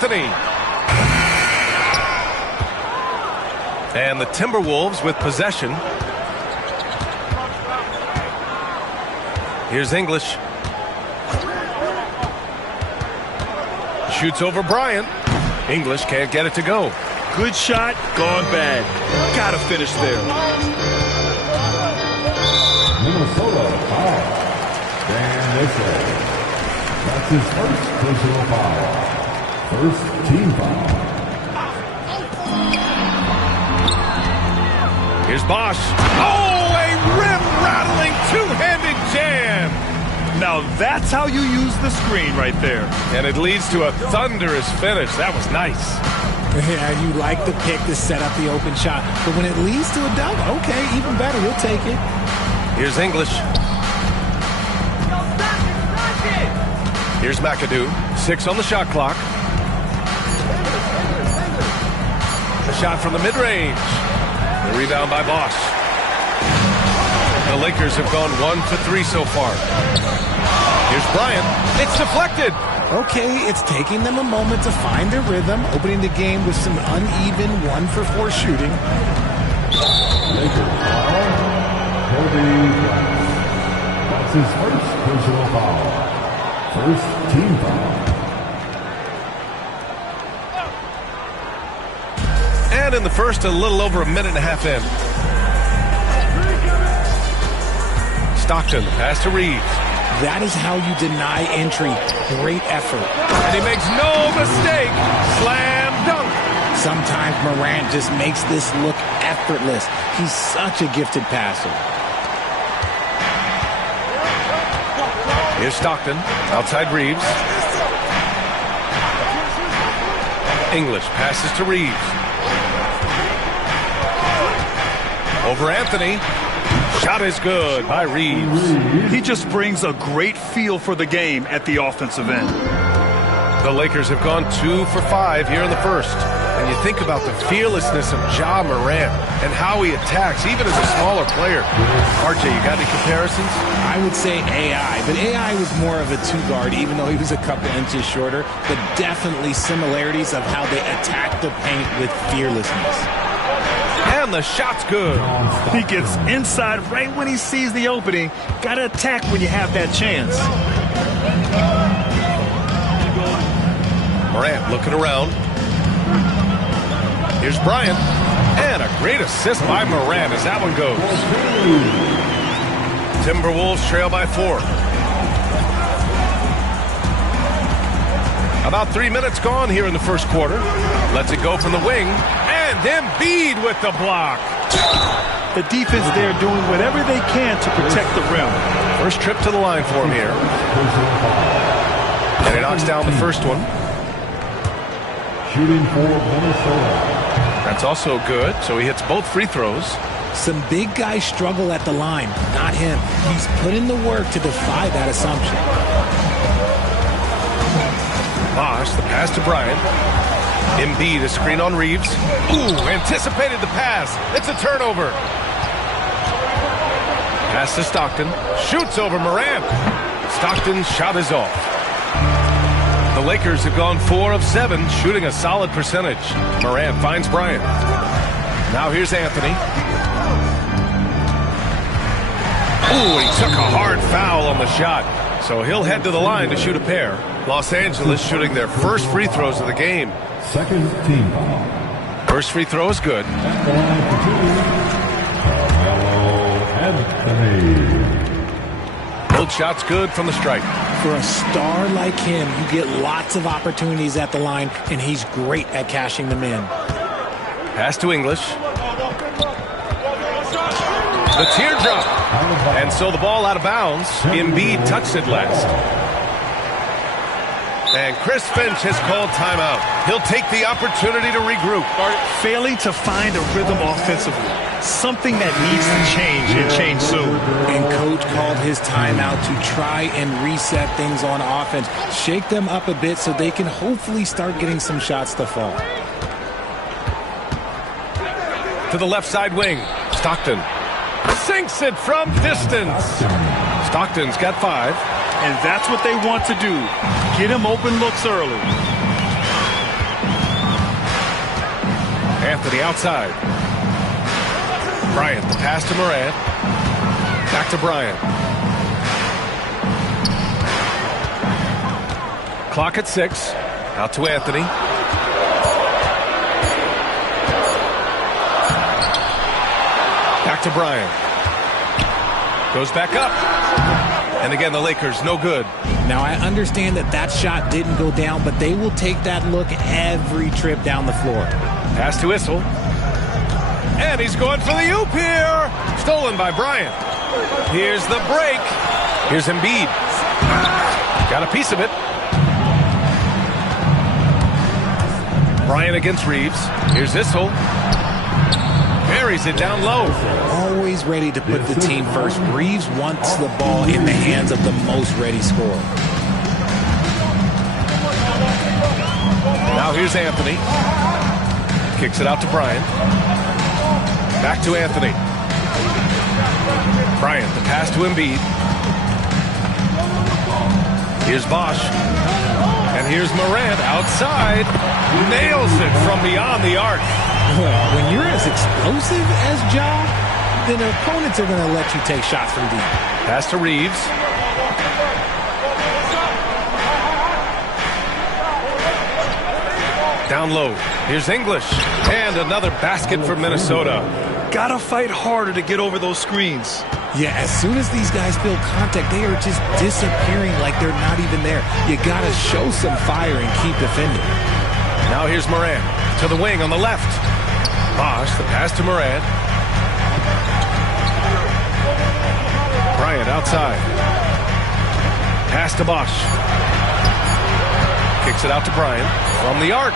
Anthony. And the Timberwolves with possession. Here's English. Shoots over Bryant. English can't get it to go. Good shot, gone bad. Gotta finish there. Minnesota foul. Dan Mitchell. That's his first personal foul. First team foul. Here's Bosch. Oh, a rim-rattling two-handed jam. Now that's how you use the screen right there. And it leads to a thunderous finish. That was nice. Yeah, you like the pick to set up the open shot. But when it leads to a dunk, okay, even better. We'll take it. Here's English. Here's McAdoo. 6 on the shot clock. A shot from the mid-range. The rebound by Bosch. The Lakers have gone 1 for 3 so far. Here's Bryant. It's deflected. Okay, it's taking them a moment to find their rhythm, opening the game with some uneven 1 for 4 shooting. Lakers foul. Kobe Bryant. That's his first personal foul. First team foul. And in the first, a little over a minute and a half in. Stockton, pass to Reeves. That is how you deny entry. Great effort. And he makes no mistake. Slam dunk. Sometimes Morant just makes this look effortless. He's such a gifted passer. Here's Stockton, outside Reeves. English passes to Reeves. Over Anthony. Shot is good by Reeves. He just brings a great feel for the game at the offensive end. The Lakers have gone 2 for 5 here in the first. And you think about the fearlessness of Ja Morant and how he attacks, even as a smaller player. RJ, you got any comparisons? I would say AI, but AI was more of a 2-guard, even though he was a couple inches shorter. But definitely similarities of how they attack the paint with fearlessness. And the shot's good. He gets inside right when he sees the opening. Gotta attack when you have that chance. Morant looking around. Here's Bryant. And a great assist by Morant as that one goes. Timberwolves trail by 4. About 3 minutes gone here in the first quarter. Lets it go from the wing. And Embiid with the block. The defense there doing whatever they can to protect the rim. First trip to the line for him here. And he knocks down the first one. Shooting for Minnesota. That's also good, so he hits both free throws. Some big guys struggle at the line, not him. He's put in the work to defy that assumption. Bosch, the pass to Bryant. Embiid, a screen on Reeves. Ooh, anticipated the pass. It's a turnover. Pass to Stockton. Shoots over Morant. Stockton's shot is off. The Lakers have gone 4 of 7, shooting a solid percentage. Morant finds Bryant. Now here's Anthony. Ooh, he took a hard foul on the shot. So he'll head to the line to shoot a pair. Los Angeles shooting their first free throws of the game. Second team foul. First free throw is good. At the line for 2, Anthony. Both shots good from the stripe. For a star like him, you get lots of opportunities at the line, and he's great at cashing them in. Pass to English. The teardrop. And so the ball out of bounds. Embiid touched it last. And Chris Finch has called timeout. He'll take the opportunity to regroup. Failing to find a rhythm offensively. Something that needs to change and change soon. And coach called his timeout to try and reset things on offense. Shake them up a bit so they can hopefully start getting some shots to fall. To the left side wing. Stockton sinks it from distance. Stockton's got 5. And that's what they want to do. Get him open looks early. Anthony outside. Bryant, the pass to Morant. Back to Bryant. Clock at 6. Out to Anthony. Back to Bryant. Goes back up. And again, the Lakers, no good. Now, I understand that shot didn't go down, but they will take that look every trip down the floor. Pass to Issel. And he's going for the oop here. Stolen by Bryant. Here's the break. Here's Embiid. Got a piece of it. Bryant against Reeves. Here's Issel. Buries it down low. Always ready to put the team first. Reeves wants the ball in the hands of the most ready scorer. Now here's Anthony. Kicks it out to Bryant. Back to Anthony. Bryant, the pass to Embiid. Here's Bosch. And here's Morant outside. Nails it from beyond the arc. When you're as explosive as Ja, then opponents are going to let you take shots from deep. Pass to Reeves. Down low. Here's English. And another basket for Minnesota. Gotta fight harder to get over those screens. Yeah, as soon as these guys feel contact, they are just disappearing like they're not even there. You gotta show some fire and keep defending. Now here's Morant to the wing on the left. Bosch, the pass to Morant. Bryant outside. Pass to Bosch. Kicks it out to Bryant from the arc.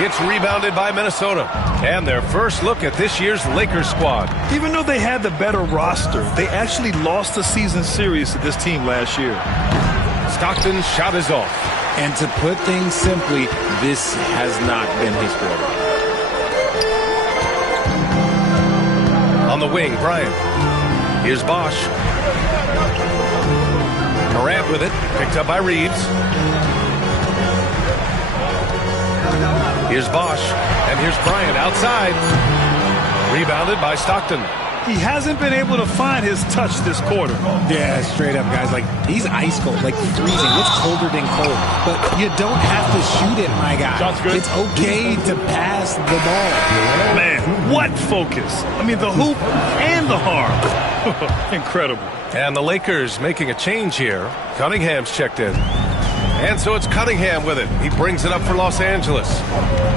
It's rebounded by Minnesota. And their first look at this year's Lakers squad. Even though they had the better roster, they actually lost the season series to this team last year. Stockton's shot is off. And to put things simply, this has not been his quarter. On the wing, Bryant. Here's Bosch. Morant with it. Picked up by Reeves. Here's Bosch. And here's Bryant outside. Rebounded by Stockton. He hasn't been able to find his touch this quarter. Yeah, straight up, guys. Like, he's ice cold, like freezing. What's colder than cold? But you don't have to shoot it, my guy. Shot's good. It's okay to pass the ball. Man, what focus. I mean, the hoop and the harm. Incredible. And the Lakers making a change here. Cunningham's checked in. And so it's Cunningham with it. He brings it up for Los Angeles.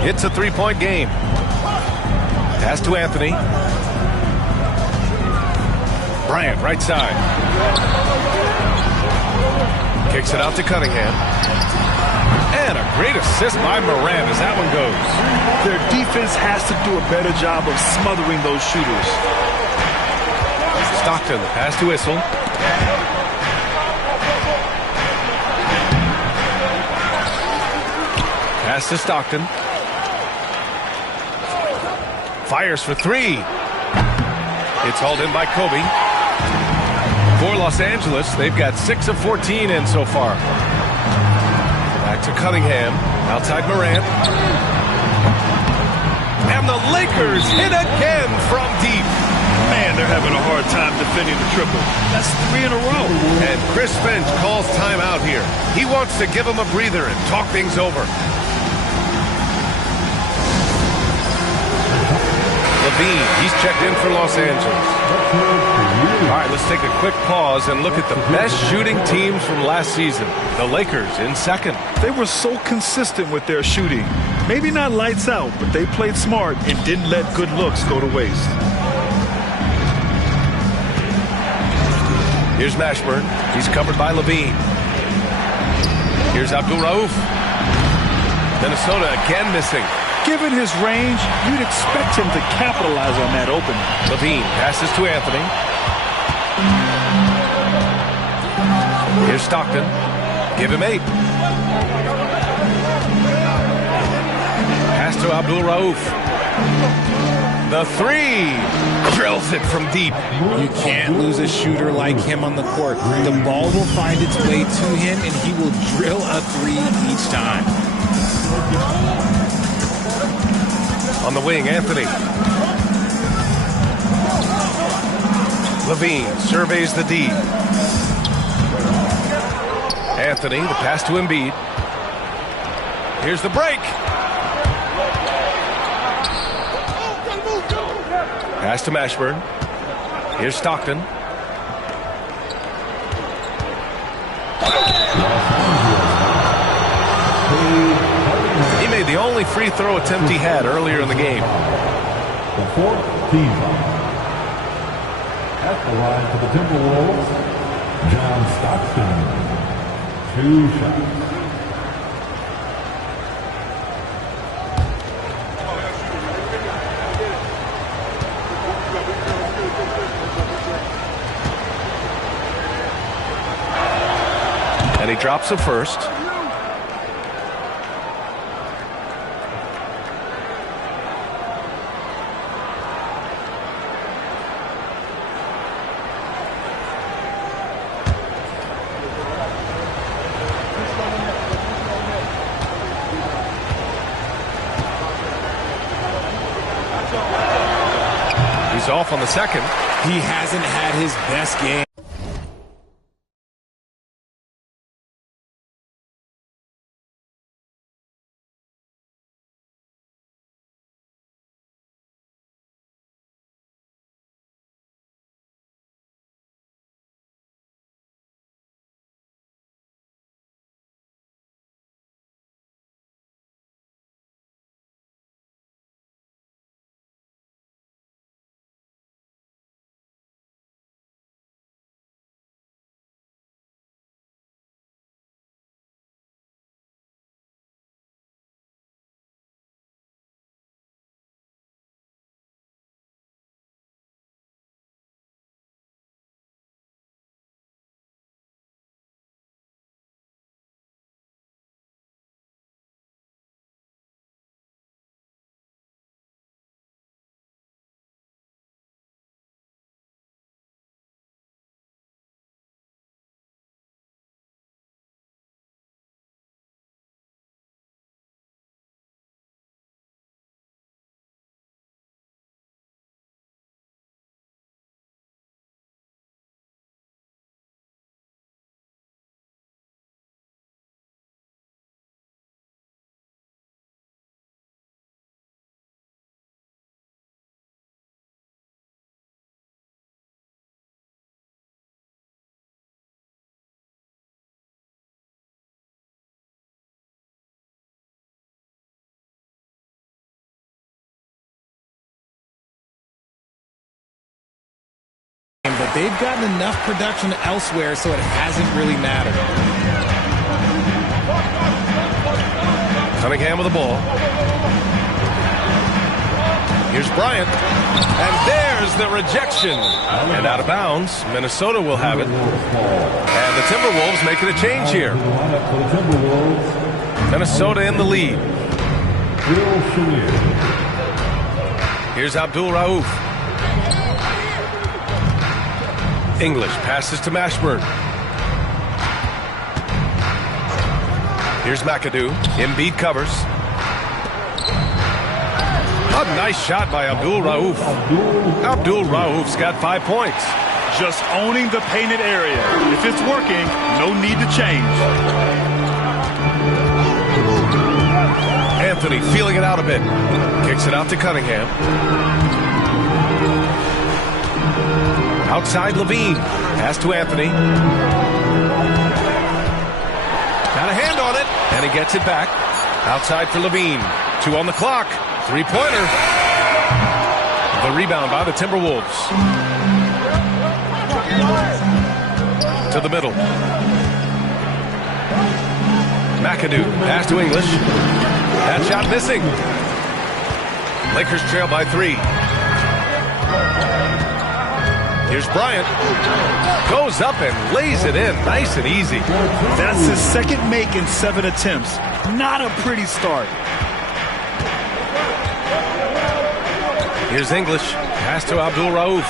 It's a three-point game. Pass to Anthony. Bryant, right side. Kicks it out to Cunningham. And a great assist by Morant as that one goes. Their defense has to do a better job of smothering those shooters. Stockton, pass to Issel. Pass to Stockton. Fires for three. It's hauled in by Kobe. For Los Angeles, they've got 6 of 14 in so far. Back to Cunningham. Outside Morant. And the Lakers hit again from deep. Man, they're having a hard time defending the triple. That's 3 in a row. And Chris Finch calls timeout here. He wants to give them a breather and talk things over. Levine, he's checked in for Los Angeles. All right, let's take a quick pause and look at the best shooting teams from last season. The Lakers in second. They were so consistent with their shooting. Maybe not lights out, but they played smart and didn't let good looks go to waste. Here's Mashburn. He's covered by Levine. Here's Abdul Rauf. Minnesota again missing. Given his range, you'd expect him to capitalize on that opening. Levine passes to Anthony. Here's Stockton. Give him 8. Pass to Abdul Rauf. The 3. Drills it from deep. You can't lose a shooter like him on the court. The ball will find its way to him, and he will drill a 3 each time. the wing, Anthony. Levine surveys the D. Anthony, the pass to Embiid. Here's the break. Pass to Mashburn. Here's Stockton. He made the only free throw attempt he had earlier in the game. The fourth team foul. At the line for the Timberwolves, John Stockton. 2 shots. And he drops the first. He's off on the second. He hasn't had his best game. But they've gotten enough production elsewhere, so it hasn't really mattered. Cunningham with the ball. Here's Bryant. And there's the rejection. And out of bounds. Minnesota will have it. And the Timberwolves making a change here. Minnesota in the lead. Here's Abdul Rauf. English passes to Mashburn. Here's McAdoo. Embiid covers. A nice shot by Abdul Rauf. Abdul Rauf's got 5 points. Just owning the painted area. If it's working, no need to change. Anthony feeling it out a bit. Kicks it out to Cunningham. Outside Levine. Pass to Anthony. Got a hand on it. And he gets it back. Outside for Levine. 2 on the clock. 3-pointer. The rebound by the Timberwolves. To the middle. McAdoo. Pass to English. That shot missing. Lakers trail by 3. Here's Bryant. Goes up and lays it in. Nice and easy. That's his second make in 7 attempts. Not a pretty start. Here's English. Pass to Abdul Rauf.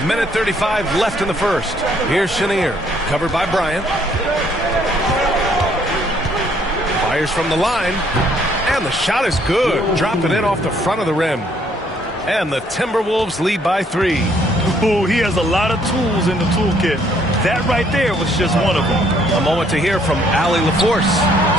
1:35 left in the first. Here's Chenier. Covered by Bryant. Fires from the line. And the shot is good. Dropping in off the front of the rim. And the Timberwolves lead by 3. Ooh, he has a lot of tools in the toolkit. That right there was just one of them. A moment to hear from Allie LaForce.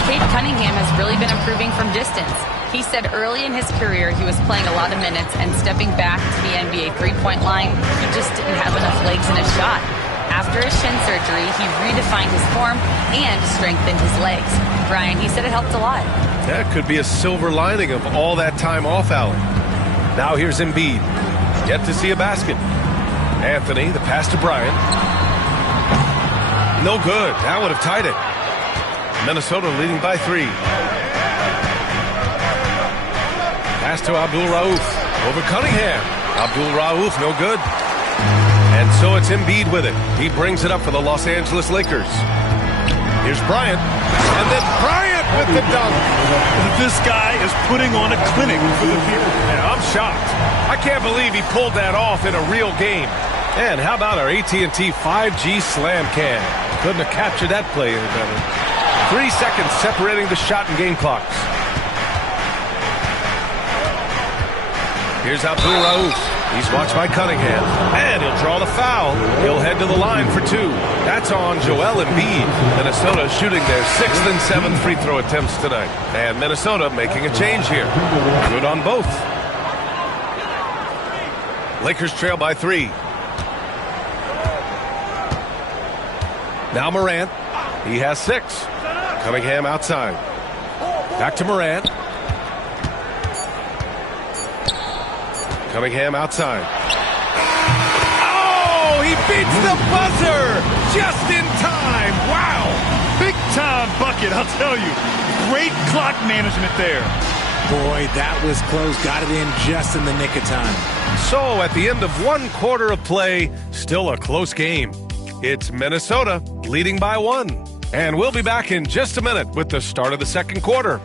Cade Cunningham has really been improving from distance. He said early in his career he was playing a lot of minutes and stepping back to the NBA three-point line, he just didn't have enough legs in his shot. After his shin surgery, he redefined his form and strengthened his legs. Brian, he said it helped a lot. That could be a silver lining of all that time off, Allie. Now here's Embiid. Yet to see a basket. Anthony, the pass to Bryant. No good. That would have tied it. Minnesota leading by 3. Pass to Abdul Rauf. Over Cunningham. Abdul Rauf, no good. And so it's Embiid with it. He brings it up for the Los Angeles Lakers. Here's Bryant. And then Bryant with the dunk. This guy is putting on a clinic for the people. Yeah, I'm shocked. I can't believe he pulled that off in a real game. And how about our AT&T 5G slam cam? Couldn't have captured that play any better. 3 seconds separating the shot and game clocks. Here's Abdul Rauf. He's watched by Cunningham. And he'll draw the foul. He'll head to the line for 2. That's on Joel Embiid. Minnesota shooting their 6th and 7th free throw attempts tonight. And Minnesota making a change here. Good on both. Lakers trail by 3. Now Morant. He has 6. Cunningham outside. Back to Morant. Cunningham outside. Oh, he beats the buzzer just in time. Wow. Big time bucket, I'll tell you. Great clock management there. Boy, that was close. Got it in just in the nick of time. So at the end of 1 quarter of play, still a close game. It's Minnesota leading by 1. And we'll be back in just a minute with the start of the 2nd quarter.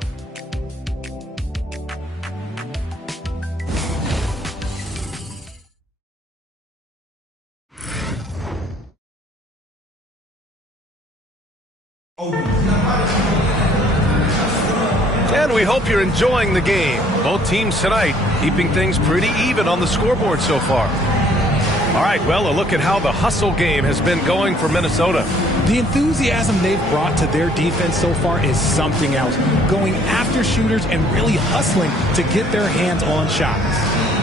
And we hope you're enjoying the game. Both teams tonight keeping things pretty even on the scoreboard so far. All right, well, a look at how the hustle game has been going for Minnesota. The enthusiasm they've brought to their defense so far is something else. Going after shooters and really hustling to get their hands on shots.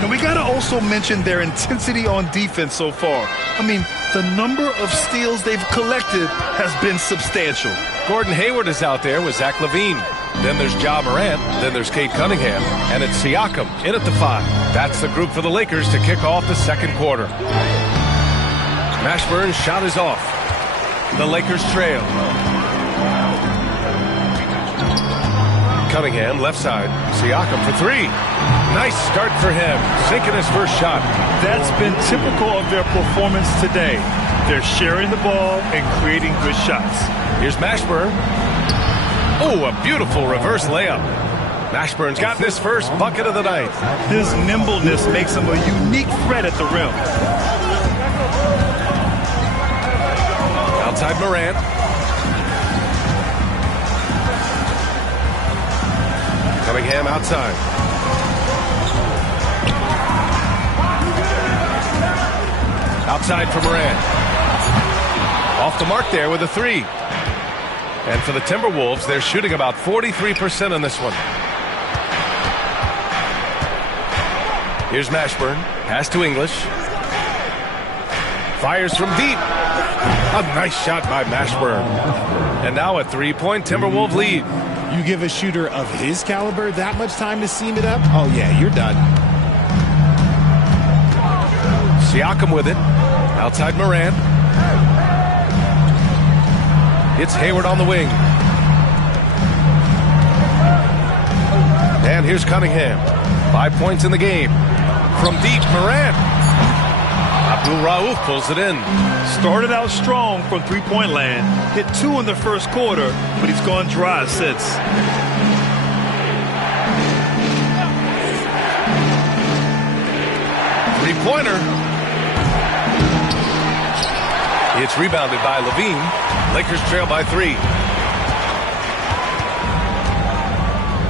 And we got to also mention their intensity on defense so far. I mean, the number of steals they've collected has been substantial. Gordon Hayward is out there with Zach LaVine. Then there's Ja Morant. Then there's Cade Cunningham. And it's Siakam in at the 5. That's the group for the Lakers to kick off the 2nd quarter. Mashburn's shot is off. The Lakers trail. Cunningham, left side. Siakam for 3. Nice start for him. Sinking his first shot. That's been typical of their performance today. They're sharing the ball and creating good shots. Here's Mashburn. Oh, a beautiful reverse layup. Mashburn's got this first bucket of the night. His nimbleness makes him a unique threat at the rim. Outside Morant. Cunningham outside. Outside for Morant. Off the mark there with a 3. And for the Timberwolves, they're shooting about 43% in this one. Here's Mashburn. Pass to English. Fires from deep. A nice shot by Mashburn. And now a 3-point Timberwolves lead. You give a shooter of his caliber that much time to seam it up? Oh, yeah, you're done. Siakam with it. Outside Morant. It's Hayward on the wing. And here's Cunningham. 5 points in the game. From deep, Morant. Abdul Rauf pulls it in. Started out strong from three-point land. Hit 2 in the first quarter, but he's gone dry since. Three-pointer. It's rebounded by LaVine. Lakers trail by 3.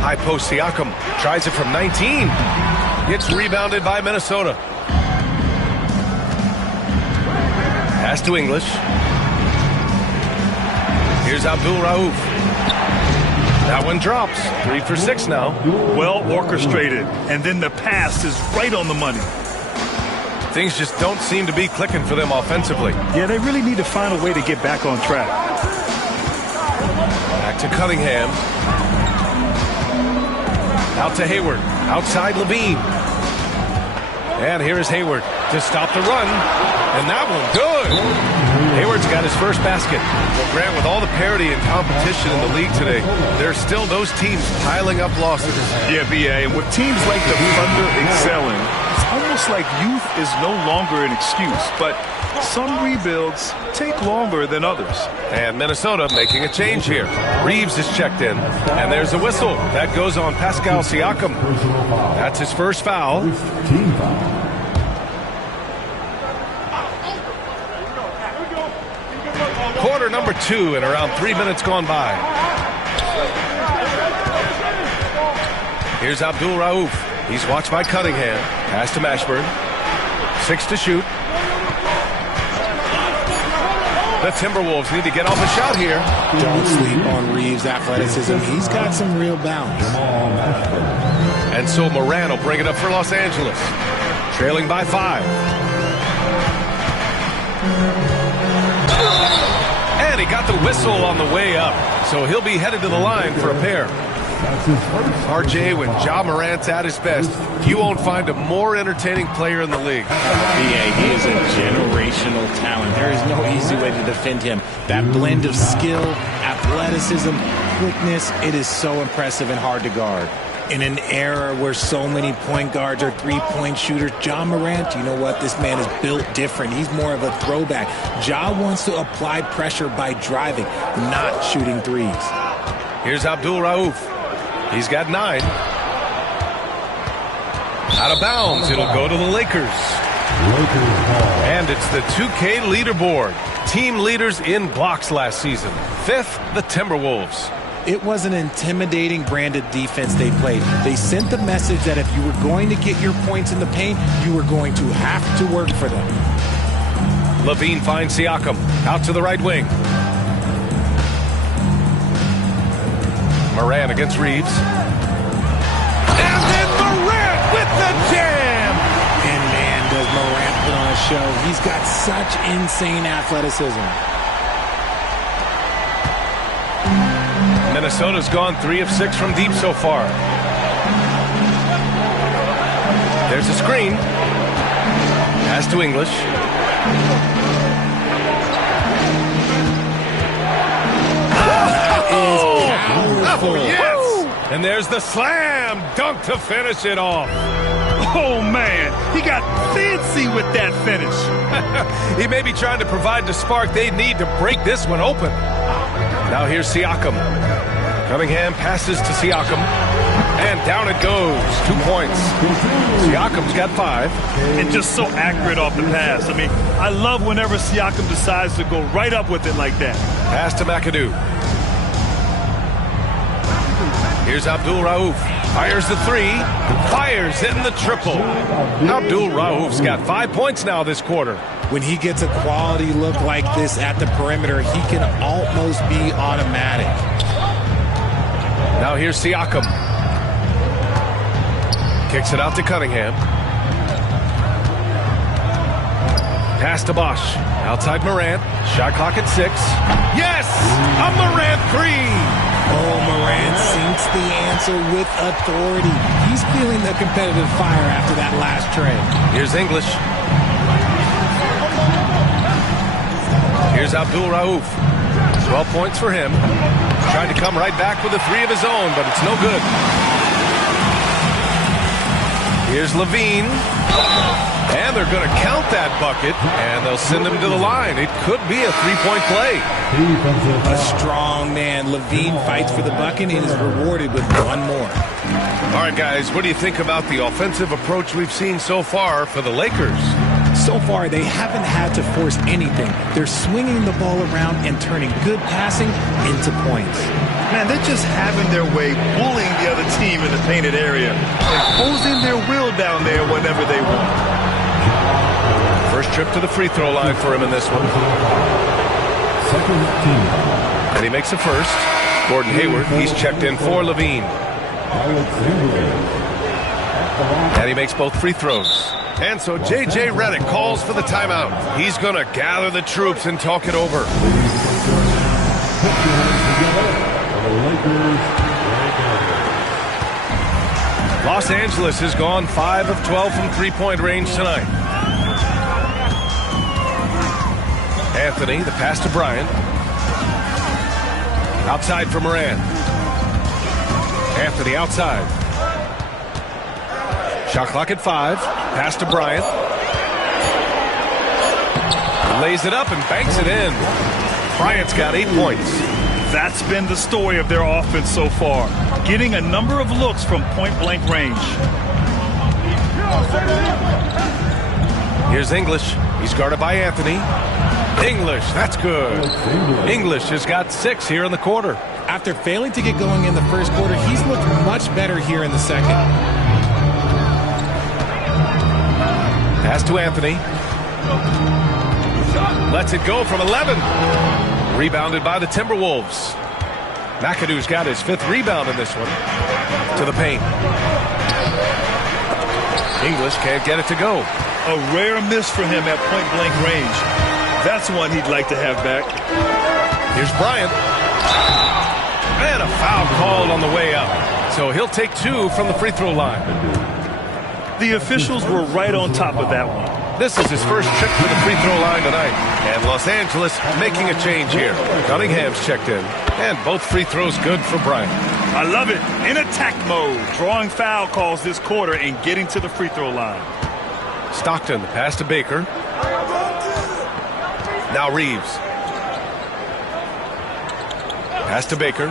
High post Siakam. Tries it from 19. Gets rebounded by Minnesota. Pass to English. Here's Abdul Rauf. That one drops. 3 for 6 now. Well orchestrated. And then the pass is right on the money. Things just don't seem to be clicking for them offensively. Yeah, they really need to find a way to get back on track. Back to Cunningham. Out to Hayward. Outside Levine. And here is Hayward to stop the run. And that one, good. Hayward's got his first basket. Well, Grant, with all the parity and competition in the league today, there's still those teams piling up losses. Yeah, BA. And with teams like the Thunder excelling, it's almost like youth is no longer an excuse. But some rebuilds take longer than others. And Minnesota making a change here. Reeves is checked in. And there's a whistle. That goes on Pascal Siakam. That's his first foul. Team foul. Quarter number 2 and around 3 minutes gone by. Here's Abdul Rauf. He's watched by Cunningham. Pass to Mashburn. 6 to shoot. The Timberwolves need to get off a shot here. Don't sleep on Reeves' athleticism. He's got some real balance. And so Moran will bring it up for Los Angeles. Trailing by 5. And he got the whistle on the way up. So he'll be headed to the line for a pair. RJ, when Ja Morant's at his best, you won't find a more entertaining player in the league. BA, he is a generational talent. There is no easy way to defend him. That blend of skill, athleticism, quickness, it is so impressive and hard to guard. In an era where so many point guards are three-point shooters, Ja Morant, you know what? This man is built different. He's more of a throwback. Ja wants to apply pressure by driving, not shooting threes. Here's Abdul Rauf. He's got 9. Out of bounds. It'll go to the Lakers. And it's the 2K leaderboard. Team leaders in blocks last season. 5th, the Timberwolves. It was an intimidating brand of defense they played. They sent the message that if you were going to get your points in the paint, you were going to have to work for them. Levine finds Siakam. Out to the right wing. Morant against Reeves. And then Morant with the jam! And man, does Morant put on a show. He's got such insane athleticism. Minnesota's gone 3 of 6 from deep so far. There's a screen. Pass to English. Oh, yes! And there's the slam dunk to finish it off. Oh, man. He got fancy with that finish. He may be trying to provide the spark they need to break this one open. Now here's Siakam. Cunningham passes to Siakam. And down it goes. 2 points. Siakam's got 5. And just so accurate off the pass. I mean, I love whenever Siakam decides to go right up with it like that. Pass to McAdoo. Here's Abdul Rauf. Fires the 3. Fires in the triple. Abdul Rauf's got 5 points now this quarter. When he gets a quality look like this at the perimeter, he can almost be automatic. Now here's Siakam. Kicks it out to Cunningham. Pass to Bosch. Outside Morant. Shot clock at 6. Yes! A Morant 3! Oh, Morant sinks the answer with authority. He's feeling the competitive fire after that last tray. Here's English. Here's Abdul Rauf. 12 points for him. Tried to come right back with a 3 of his own, but it's no good. Here's Levine. And they're going to count that bucket, and they'll send him to the line. It could be a 3-point play. A strong man. Levine fights for the bucket and is rewarded with 1 more. All right, guys, what do you think about the offensive approach we've seen so far for the Lakers? So far, they haven't had to force anything. They're swinging the ball around and turning good passing into points. Man, they're just having their way, bullying the other team in the painted area, imposing their will down there whenever they want. First trip to the free throw line for him in this one. And he makes the first. Gordon Hayward, he's checked in for Levine. And he makes both free throws. And so J.J. Redick calls for the timeout. He's going to gather the troops and talk it over. Los Angeles has gone 5 of 12 from three-point range tonight. Anthony, the pass to Bryant. Outside for Moran. Anthony outside. Shot clock at 5. Pass to Bryant. Lays it up and banks it in. Bryant's got 8 points. That's been the story of their offense so far, getting a number of looks from point-blank range. Here's English. He's guarded by Anthony. English, that's good. English has got 6 here in the quarter. After failing to get going in the first quarter, he's looked much better here in the second. Pass to Anthony. Lets it go from 11. Rebounded by the Timberwolves. McAdoo's got his 5th rebound in this one. To the paint. English can't get it to go. A rare miss for him at point-blank range. That's one he'd like to have back. Here's Bryant. And a foul called on the way up. So he'll take 2 from the free throw line. The officials were right on top of that one. This is his first trip to the free throw line tonight. And Los Angeles making a change here. Cunningham's checked in. And both free throws good for Bryant. I love it. In attack mode. Drawing foul calls this quarter and getting to the free throw line. Stockton, the pass to Baker. Now Reeves. Pass to Baker.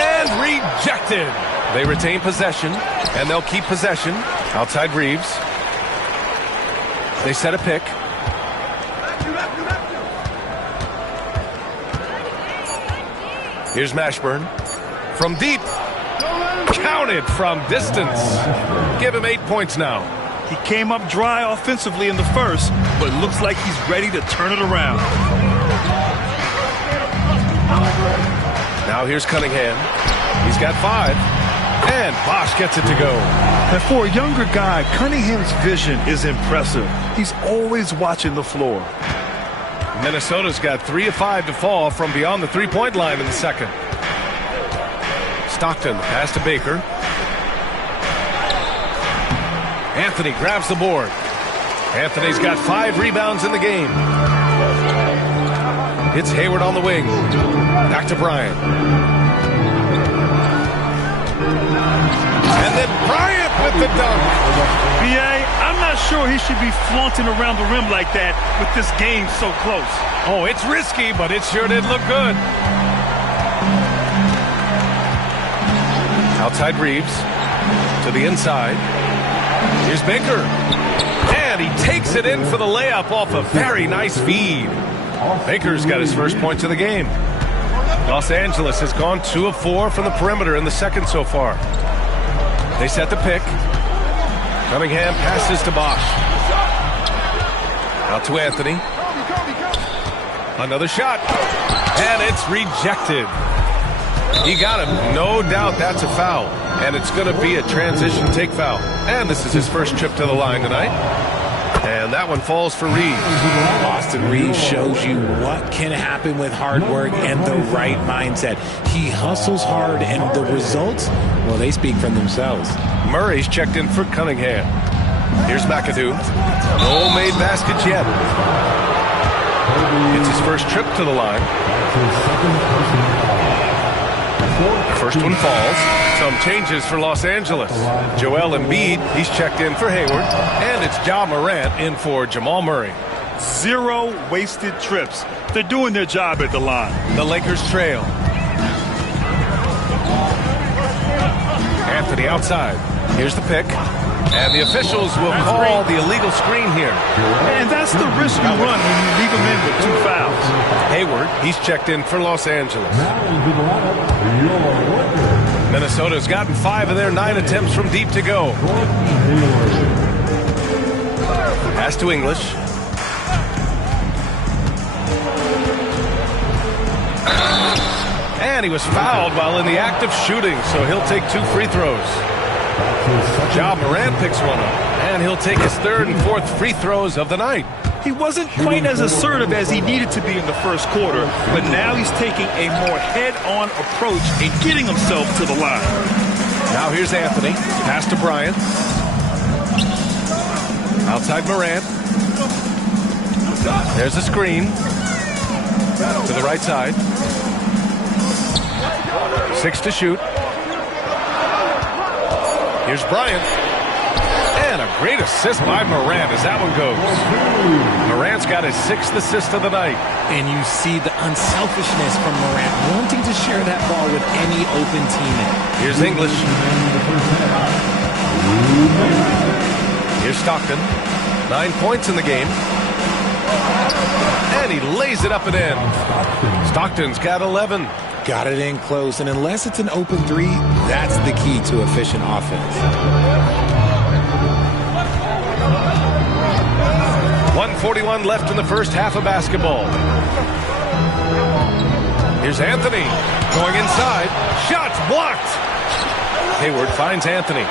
And rejected. They retain possession, and they'll keep possession. Outside Reeves. They set a pick. Here's Mashburn. From deep. Counted from distance. Give him 8 points now. He came up dry offensively in the first, but looks like he's ready to turn it around. Now here's Cunningham. He's got 5. And Bosch gets it to go. And for a younger guy, Cunningham's vision is impressive. He's always watching the floor. Minnesota's got 3 of 5 to fall from beyond the three-point line in the second. Stockton, the pass to Baker. Anthony grabs the board. Anthony's got 5 rebounds in the game. It's Hayward on the wing. Back to Bryant. And then Bryant with the dunk. B.A., I'm not sure he should be flaunting around the rim like that with this game so close. Oh, it's risky, but it sure did look good. Outside Reeves. To the inside. Here's Baker. And he takes it in for the layup off a very nice feed. Baker's got his first points of the game. Los Angeles has gone 2 of 4 from the perimeter in the second so far. They set the pick. Cunningham passes to Bosch. Out to Anthony. Another shot. And it's rejected. He got him. No doubt that's a foul. And it's going to be a transition take foul. And this is his first trip to the line tonight. And that one falls for Reeves. Austin Reeves shows you what can happen with hard work and the right mindset. He hustles hard, and the results, well, they speak for themselves. Murray's checked in for Cunningham. Here's McAdoo. No made baskets yet. It's his first trip to the line. The first one falls. Some changes for Los Angeles. Joel Embiid, he's checked in for Hayward. And it's Ja Morant in for Jamal Murray. 0 wasted trips. They're doing their job at the line. The Lakers trail. Anthony outside. Here's the pick. And the officials will call the illegal screen here. And that's the risk you run when you leave him in with 2 fouls. Hayward, he's checked in for Los Angeles. Now into the lineup, your Lakers. Minnesota's gotten 5 of their 9 attempts from deep to go. Pass to English. And he was fouled while in the act of shooting, so he'll take 2 free throws. Ja Morant picks one up, and he'll take his 3rd and 4th free throws of the night. He wasn't quite as assertive as he needed to be in the first quarter, but now he's taking a more head-on approach and getting himself to the line. Now here's Anthony. Pass to Bryant. Outside Morant. There's a screen. To the right side. 6 to shoot. Here's Bryant. And a great assist by Morant as that one goes. Morant's got his 6th assist of the night. And you see the unselfishness from Morant wanting to share that ball with any open teammate. Here's English. Here's Stockton. 9 points in the game. And he lays it up and in. Stockton's got 11. Got it in close, and unless it's an open 3, that's the key to efficient offense. 1:41 left in the first half of basketball. Here's Anthony going inside. Shots blocked. Hayward finds Anthony.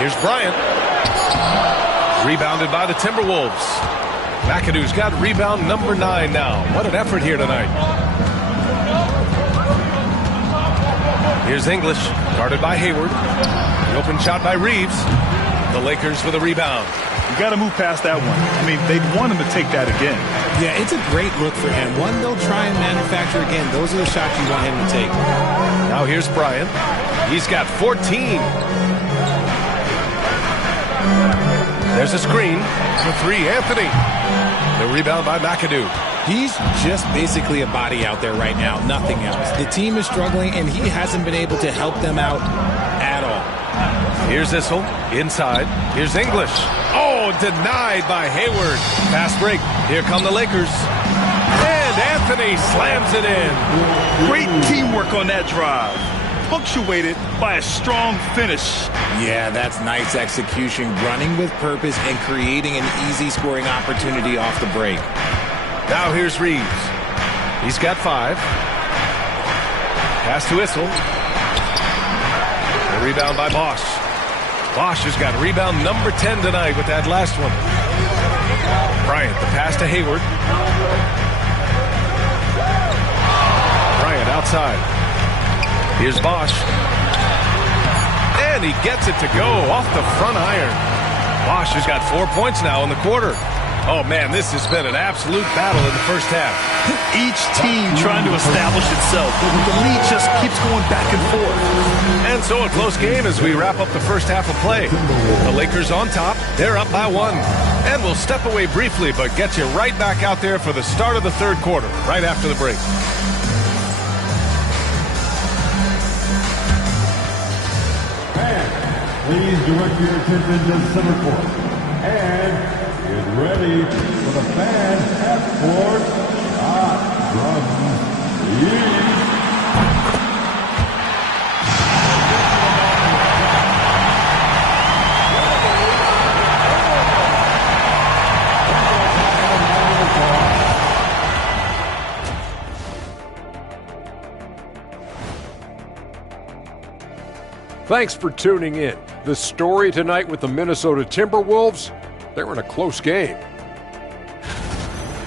Here's Bryant. Rebounded by the Timberwolves. McAdoo's got rebound number 9 now. What an effort here tonight. Here's English, guarded by Hayward. The open shot by Reeves. The Lakers with a rebound. You got to move past that one. I mean, they'd want him to take that again. Yeah, it's a great look for him. One they'll try and manufacture again. Those are the shots you want him to take. Now here's Bryant. He's got 14. There's a screen for 3, Anthony. The rebound by McAdoo. He's just basically a body out there right now, nothing else. The team is struggling, and he hasn't been able to help them out at all. Here's Issel, inside. Here's English. Oh, denied by Hayward. Fast break. Here come the Lakers. And Anthony slams it in. Great teamwork on that drive, punctuated by a strong finish. Yeah, that's nice execution, running with purpose and creating an easy scoring opportunity off the break. Now here's Reeves. He's got 5. Pass to Issel. The rebound by Bosch. Bosch has got rebound number 10 tonight with that last one. Bryant, the pass to Hayward. Bryant outside. Here's Bosch. And he gets it to go off the front iron. Bosch has got 4 points now in the quarter. Oh, man, this has been an absolute battle in the first half. Each team trying to establish itself. The lead just keeps going back and forth. And so a close game as we wrap up the first half of play. The Lakers on top. They're up by 1. And we'll step away briefly, but get you right back out there for the start of the third quarter, right after the break. Please direct your attention to center court. And get ready for the fan half-court shot from Reeves. Thanks for tuning in. The story tonight with the Minnesota Timberwolves, they're in a close game.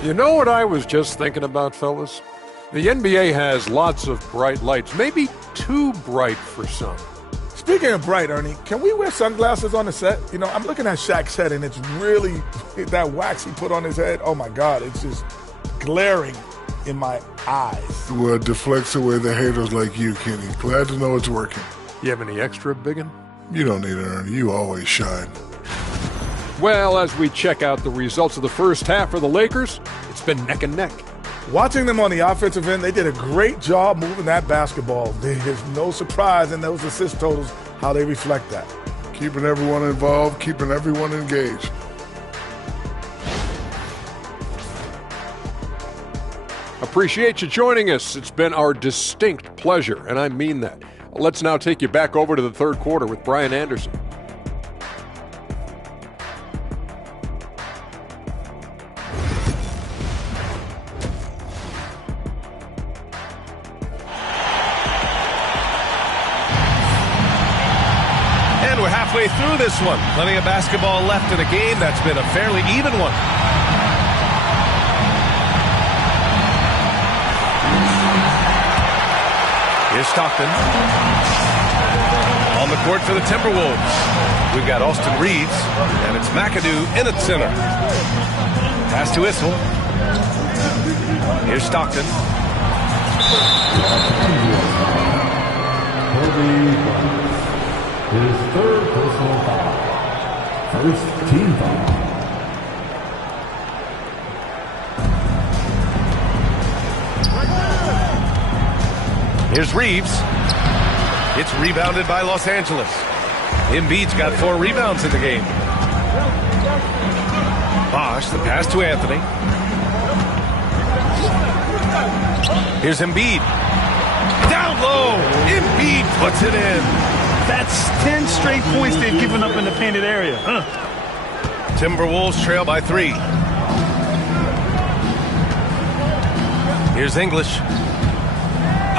You know what I was just thinking about, fellas? The NBA has lots of bright lights, maybe too bright for some. Speaking of bright, Ernie, can we wear sunglasses on the set? You know, I'm looking at Shaq's head, and it's really, that wax he put on his head, oh my God, it's just glaring in my eyes. Well, it deflects away the haters like you, Kenny. Glad to know it's working. You have any extra, biggin? You don't need it, Ernie. You always shine. Well, as we check out the results of the first half for the Lakers, it's been neck and neck. Watching them on the offensive end, they did a great job moving that basketball. There's no surprise in those assist totals how they reflect that. Keeping everyone involved, keeping everyone engaged. Appreciate you joining us. It's been our distinct pleasure, and I mean that. Let's now take you back over to the third quarter with Brian Anderson. And we're halfway through this one. Plenty of basketball left in a game that's been a fairly even one. Here's Stockton. On the court for the Timberwolves. We've got Austin Reeves, and it's McAdoo in at center. Pass to Issel. Here's Stockton. His third personal foul. First team foul. Here's Reeves. It's rebounded by Los Angeles. Embiid's got 4 rebounds in the game. Bosh, the pass to Anthony. Here's Embiid. Down low. Embiid puts it in. That's 10 straight points they've given up in the painted area. Timberwolves trail by 3. Here's English.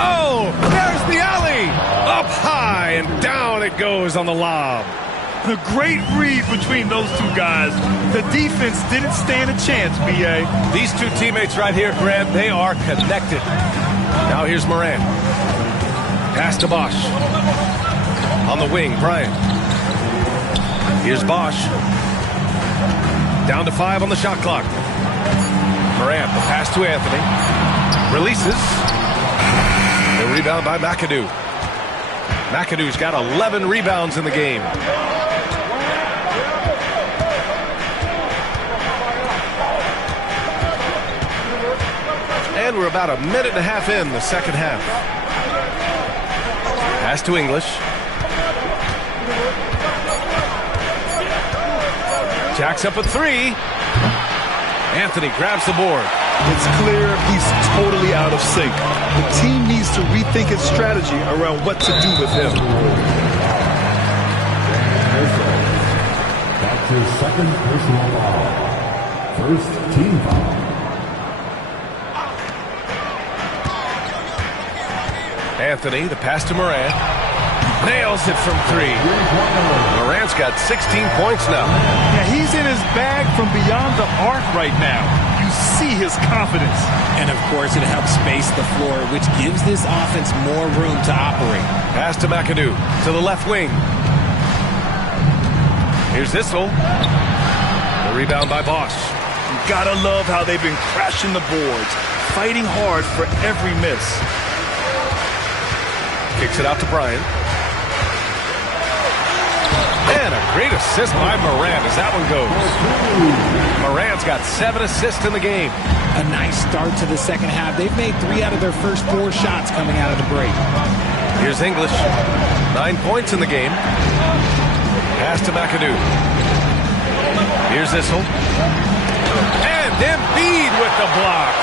Oh, there's the alley. Up high and down it goes on the lob. A great read between those two guys. The defense didn't stand a chance, B.A. These two teammates right here, Grant, they are connected. Now here's Morant. Pass to Bosh. On the wing, Bryant. Here's Bosh. Down to 5 on the shot clock. Morant, the pass to Anthony. Releases. The rebound by McAdoo. McAdoo's got 11 rebounds in the game. And we're about a minute and a half in the second half. Pass to English. Jacks up a 3. Anthony grabs the board. It's clear he's totally out of sync. The team needs to rethink its strategy around what to do with him. That's his second personal foul. First team foul. Anthony, the pass to Morant. Nails it from 3. Morant's got 16 points now. Yeah, he's in his bag from beyond the arc right now. You see his confidence. And, of course, it helps space the floor, which gives this offense more room to operate. Pass to McAdoo to the left wing. Here's Issel. The rebound by Bosh. You gotta love how they've been crashing the boards, fighting hard for every miss. Kicks it out to Bryant. And a great assist by Morant as that one goes. Morant's got 7 assists in the game. A nice start to the second half. They've made 3 out of their first 4 shots coming out of the break. Here's English. 9 points in the game. Pass to McAdoo. Here's Issel. And Embiid with the block.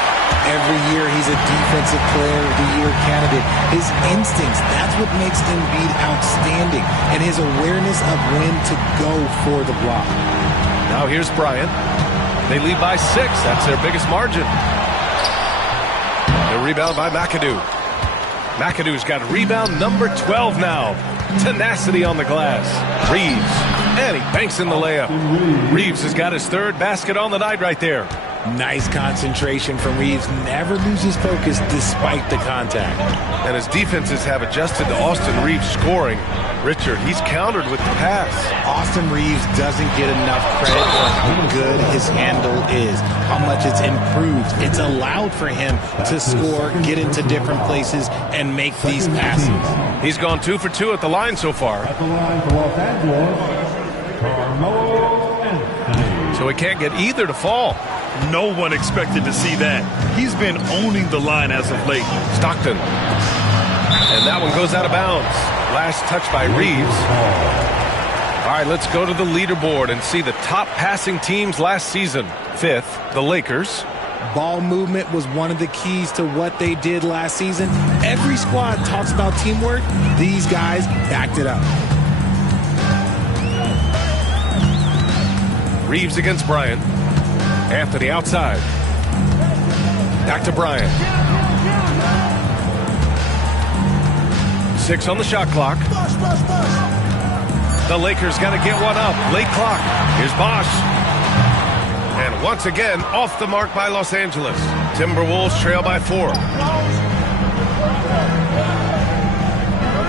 Every year he's a Defensive Player of the Year candidate. His instincts, that's what makes Embiid outstanding. And his awareness of when to go for the block. Now here's Bryant. They lead by 6. That's their biggest margin. The rebound by McAdoo. McAdoo's got rebound number 12 now. Tenacity on the glass. Reeves. And he banks in the layup. Reeves has got his 3rd basket on the night right there. Nice concentration from Reeves. Never loses focus despite the contact. And his defenses have adjusted to Austin Reeves scoring. Richard, he's countered with the pass. Austin Reeves doesn't get enough credit for how good his handle is, how much it's improved. It's allowed for him to score, get into different places, and make these passes. He's gone 2 for 2 at the line so far. At the line for Los Angeles, Carmelo Anthony. So he can't get either to fall. No one expected to see that. He's been owning the line as of late. Stockton. And that one goes out of bounds. Last touch by Reeves. All right, let's go to the leaderboard and see the top passing teams last season. 5th, the Lakers. Ball movement was one of the keys to what they did last season. Every squad talks about teamwork. These guys backed it up. Reeves against Bryant. Anthony outside. Back to Bryant. 6 on the shot clock. The Lakers got to get one up. Late clock. Here's Bosch. And once again, off the mark by Los Angeles. Timberwolves trail by 4.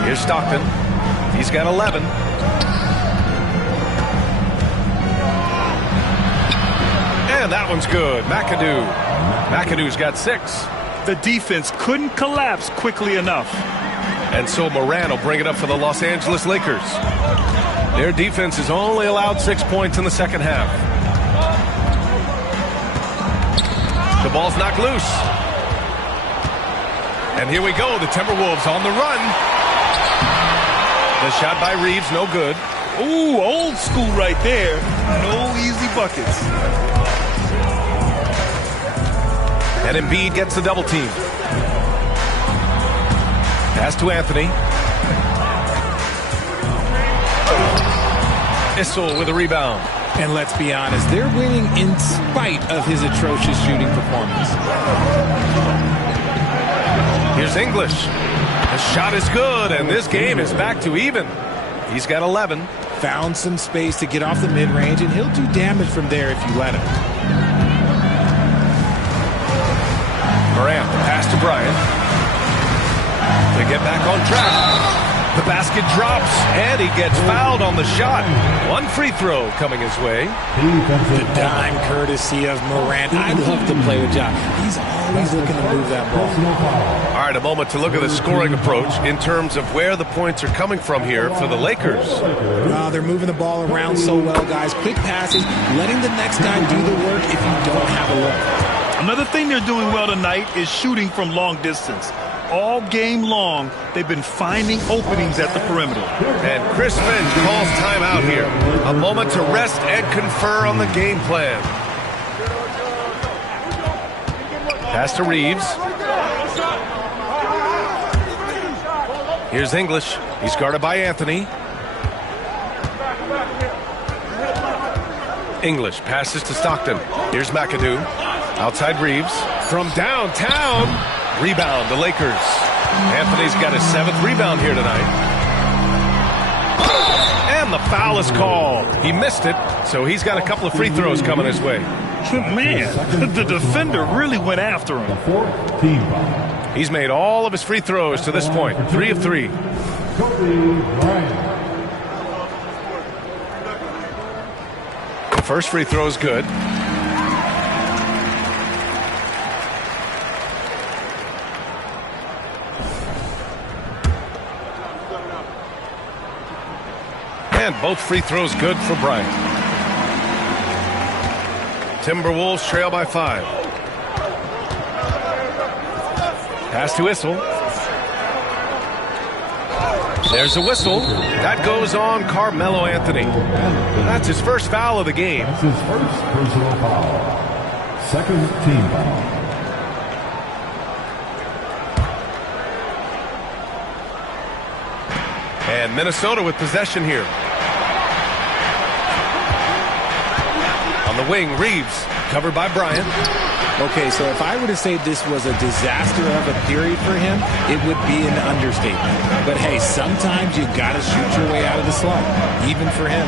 Here's Stockton. He's got 11. And that one's good. McAdoo. McAdoo's got 6. The defense couldn't collapse quickly enough. And so Moran will bring it up for the Los Angeles Lakers. Their defense has only allowed 6 points in the second half. The ball's knocked loose. And here we go. The Timberwolves on the run. The shot by Reeves, no good. Ooh, old school right there. No easy buckets. And Embiid gets the double team. Pass to Anthony. Issel with a rebound. And let's be honest, they're winning in spite of his atrocious shooting performance. Here's English. The shot is good, and this game is back to even. He's got 11. Found some space to get off the mid-range, and he'll do damage from there if you let him. Morant, pass to Bryant. To get back on track. The basket drops, and he gets fouled on the shot. One free throw coming his way. The dime courtesy of Morant. I'd love to play with John. He's always looking to move that ball. All right, a moment to look at the scoring approach in terms of where the points are coming from here for the Lakers. They're moving the ball around so well, guys. Quick passes, letting the next guy do the work if you don't have a look. Another thing they're doing well tonight is shooting from long distance. All game long, they've been finding openings at the perimeter. And Chris Finch calls timeout here. A moment to rest and confer on the game plan. Pass to Reeves. Here's English. He's guarded by Anthony. English passes to Stockton. Here's McAdoo. Outside Reeves. From downtown. Rebound, the Lakers. Anthony's got his 7th rebound here tonight. And the foul is called. He missed it, so he's got a couple of free throws coming his way. Man, the defender really went after him. The 4th team foul. He's made all of his free throws to this point. 3 of 3. Kobe Bryant. The first free throw is good. And both free throws good for Bryant. Timberwolves trail by 5. Pass to Issel. There's a whistle. That goes on Carmelo Anthony. That's his first foul of the game. That's his first personal foul. 2nd team foul. And Minnesota with possession here. On the wing, Reeves, covered by Bryant. Okay, so if I were to say this was a disaster of a period for him, it would be an understatement. But hey, sometimes you got to shoot your way out of the slump, even for him.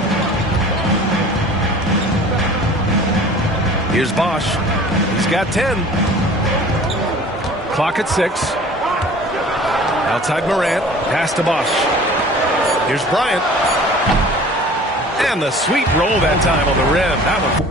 Here's Bosch. He's got 10. Clock at 6. Outside Morant. Pass to Bosch. Here's Bryant. And the sweet roll that time on the rim. That one.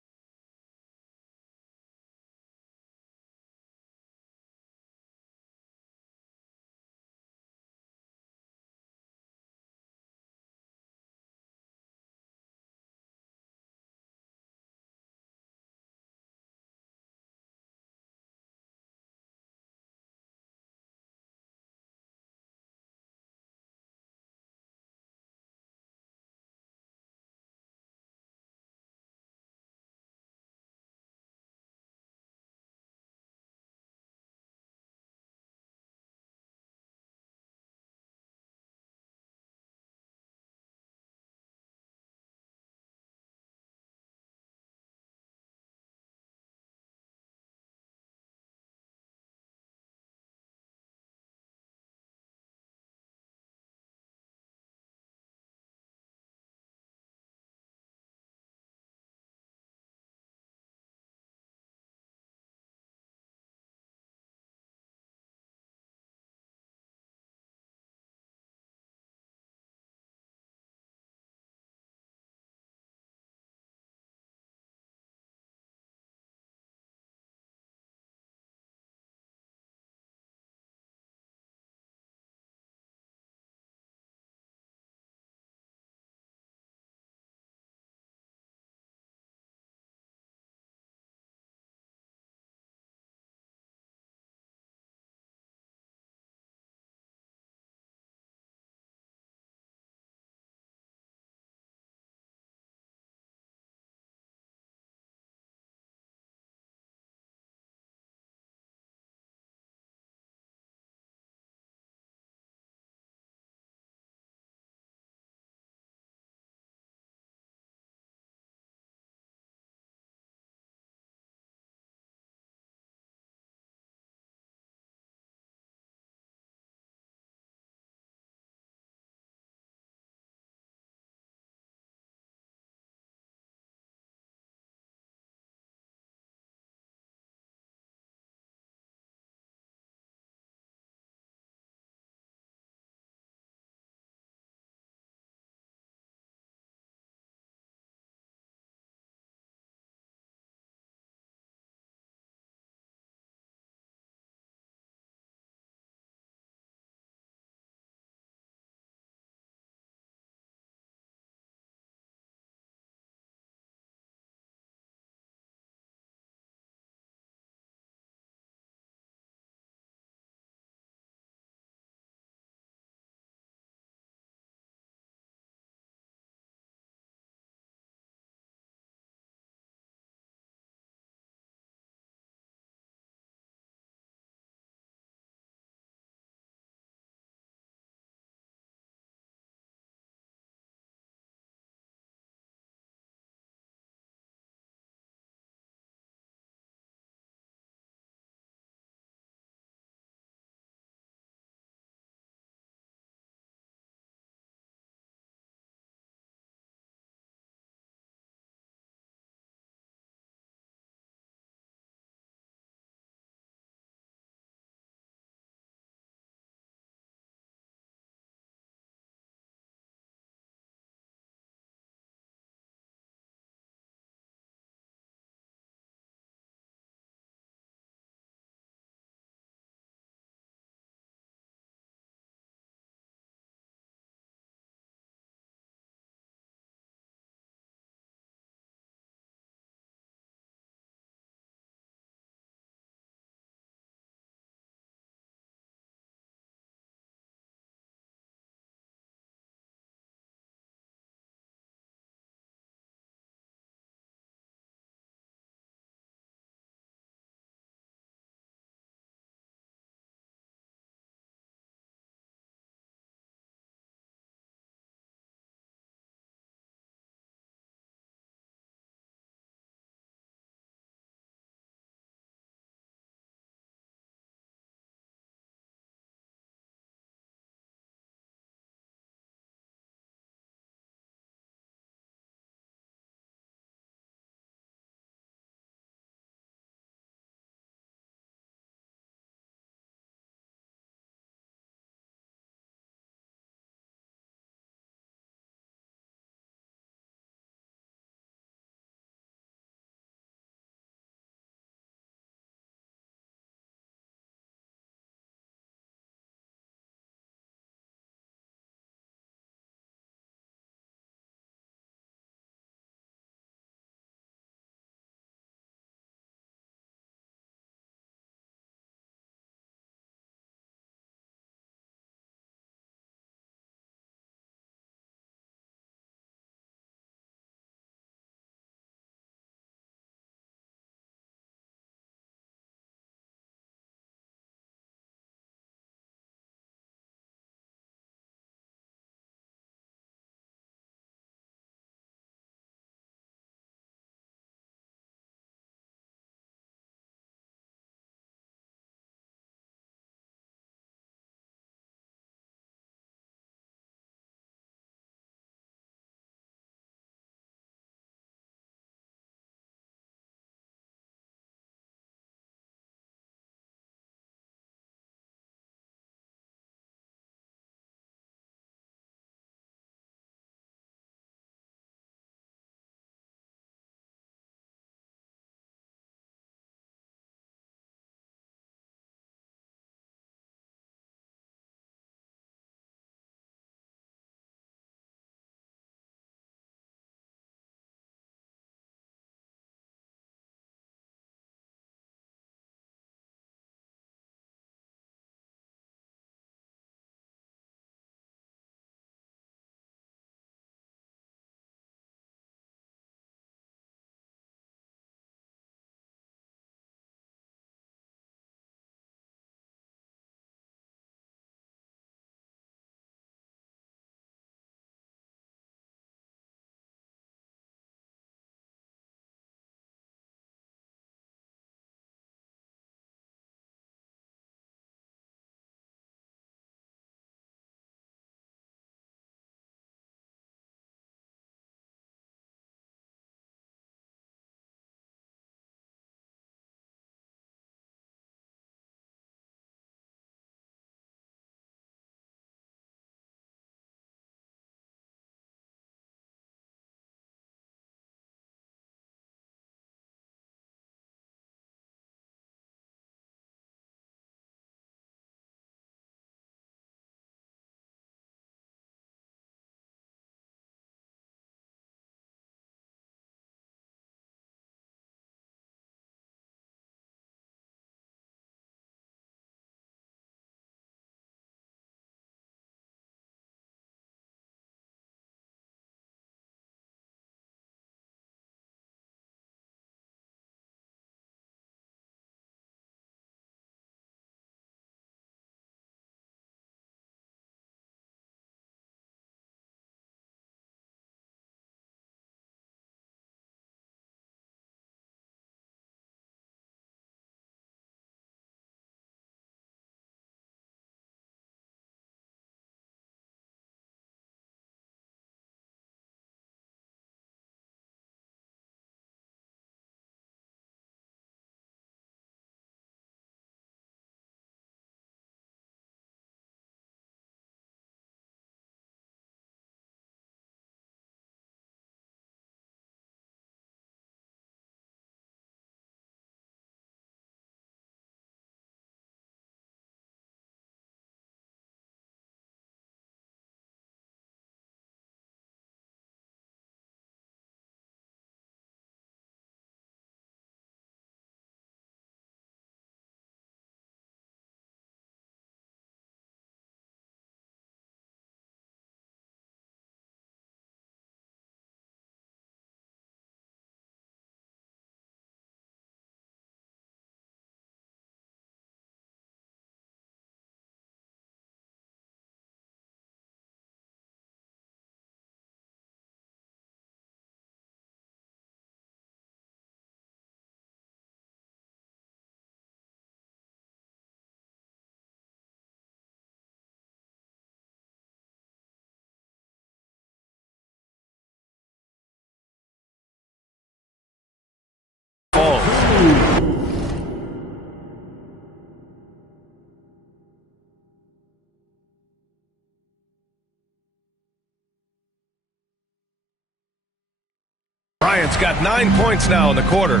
Minnesota's got 9 points now in the quarter.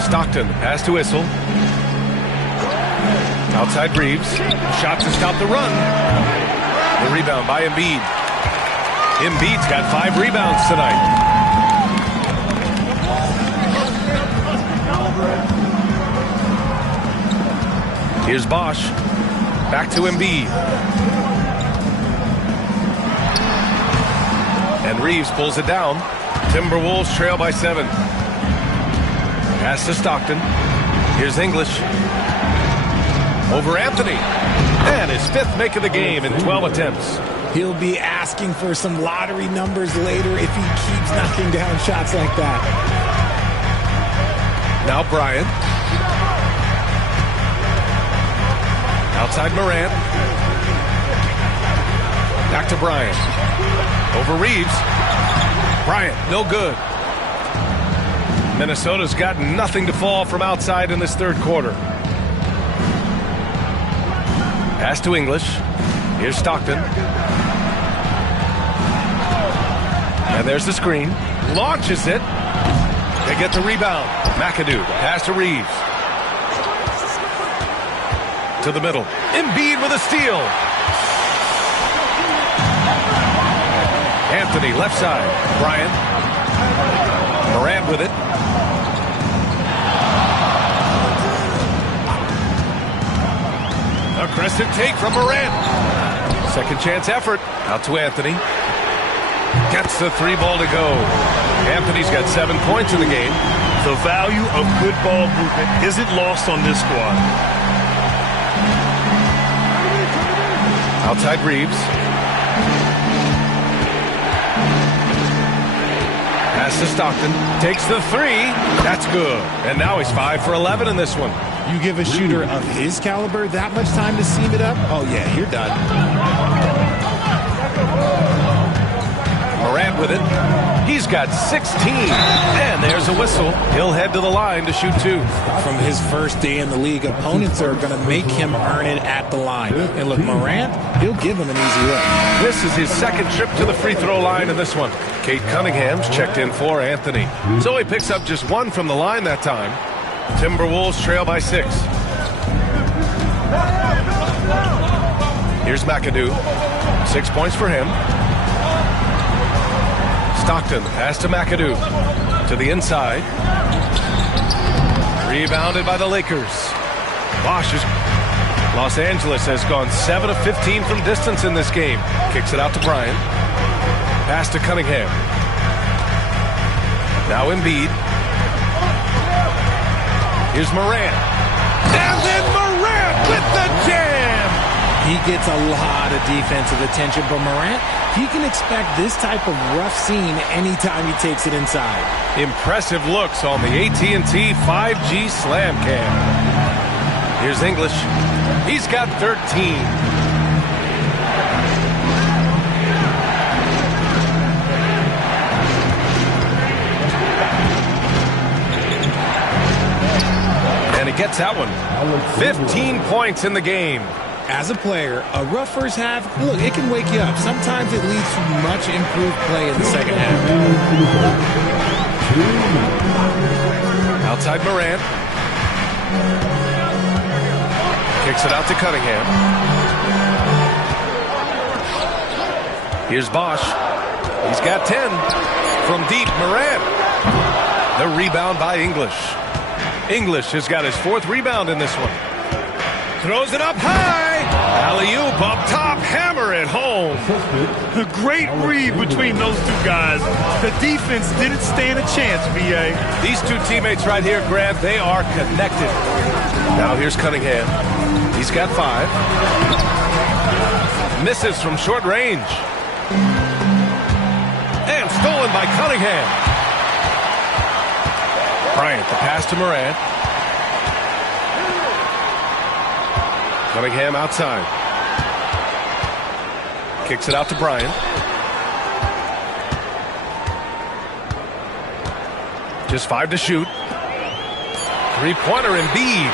Stockton, pass to Issel. Outside Reeves. Shot to stop the run. The rebound by Embiid. Embiid's got 5 rebounds tonight. Here's Bosch. Back to Embiid. And Reeves pulls it down. Timberwolves trail by 7. Pass to Stockton. Here's English. Over Anthony. And his 5th make of the game in 12 attempts. He'll be asking for some lottery numbers later if he keeps knocking down shots like that. Now Bryant. Outside Morant. Back to Bryant. Over Reeves. Bryant, no good. Minnesota's got nothing to fall from outside in this third quarter. Pass to English. Here's Stockton. And there's the screen. Launches it. They get the rebound. McAdoo. Pass to Reeves. To the middle. Embiid with a steal. Anthony left side. Bryant. Morant with it. Aggressive take from Morant. Second chance effort. Out to Anthony. Gets the 3 ball to go. Anthony's got 7 points in the game. The value of good ball movement isn't lost on this squad. Outside Reeves. Pass to Stockton. Takes the 3. That's good. And now he's 5 for 11 in this one. You give a shooter of his caliber that much time to seam it up? Oh, yeah, you're done. Morant with it. He's got 16. And there's a whistle. He'll head to the line to shoot 2. From his first day in the league, opponents are going to make him earn it at the line. And look, Morant, he'll give him an easy look. This is his second trip to the free throw line in this one. Kate Cunningham's checked in for Anthony. So he picks up just 1 from the line that time. Timberwolves trail by 6. Here's McAdoo. 6 points for him. Stockton, pass to McAdoo. To the inside. Rebounded by the Lakers. Los Angeles has gone 7 of 15 from distance in this game. Kicks it out to Bryant. Pass to Cunningham. Now Embiid. Here's Morant. And then Morant with the jam! He gets a lot of defensive attention, but Morant, he can expect this type of rough scene anytime he takes it inside. Impressive looks on the AT&T 5G Slam Cam. Here's English. He's got 13. And he gets that one. 15 points in the game. As a player, a rough first half, look, it can wake you up. Sometimes it leads to much improved play in the second half. Outside Morant. Kicks it out to Cunningham. Here's Bosch. He's got 10. From deep, Morant. The rebound by English. English has got his 4th rebound in this one. Throws it up high. Alley-oop up top. Hammer it home. A great read between those two guys. The defense didn't stand a chance, B.A. These two teammates right here, Grant, they are connected. Now here's Cunningham. He's got 5. Misses from short range. And stolen by Cunningham. Bryant, the pass to Morant. Cunningham outside. Kicks it out to Bryant. Just 5 to shoot. 3-pointer Embiid.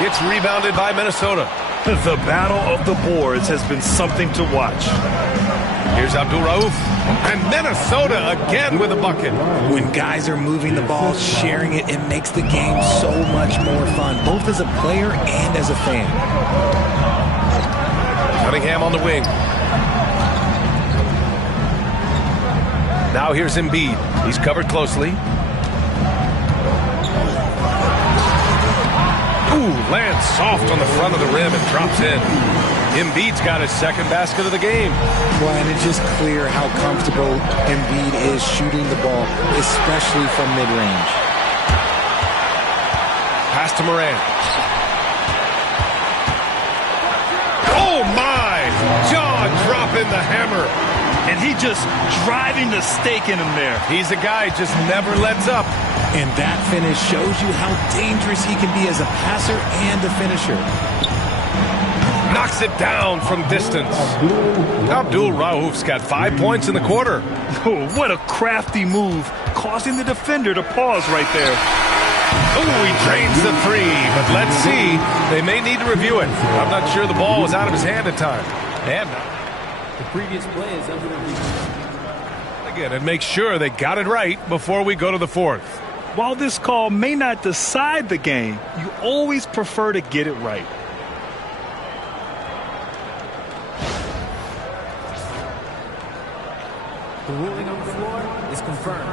Gets rebounded by Minnesota. The battle of the boards has been something to watch. Here's Abdul-Rauf. And Minnesota again with a bucket. When guys are moving the ball, sharing it, it makes the game so much more fun, both as a player and as a fan. Cunningham on the wing. Now here's Embiid. He's covered closely. Ooh, lands soft on the front of the rim and drops in. Embiid's got his second basket of the game. Well, and it's just clear how comfortable Embiid is shooting the ball, especially from mid-range. Pass to Morant. Oh, my! Jaw dropping the hammer. And he just driving the stake in him there. He's a guy just never lets up. And that finish shows you how dangerous he can be as a passer and a finisher. Knocks it down from distance. Abdul-Rauf's got 5 points in the quarter. Oh, what a crafty move, causing the defender to pause right there. Oh, he drains the three, but let's see. They may need to review it. I'm not sure the ball was out of his hand at time. And the previous play is under review. Again, and make sure they got it right before we go to the fourth. While this call may not decide the game, you always prefer to get it right. The ruling on the floor is confirmed.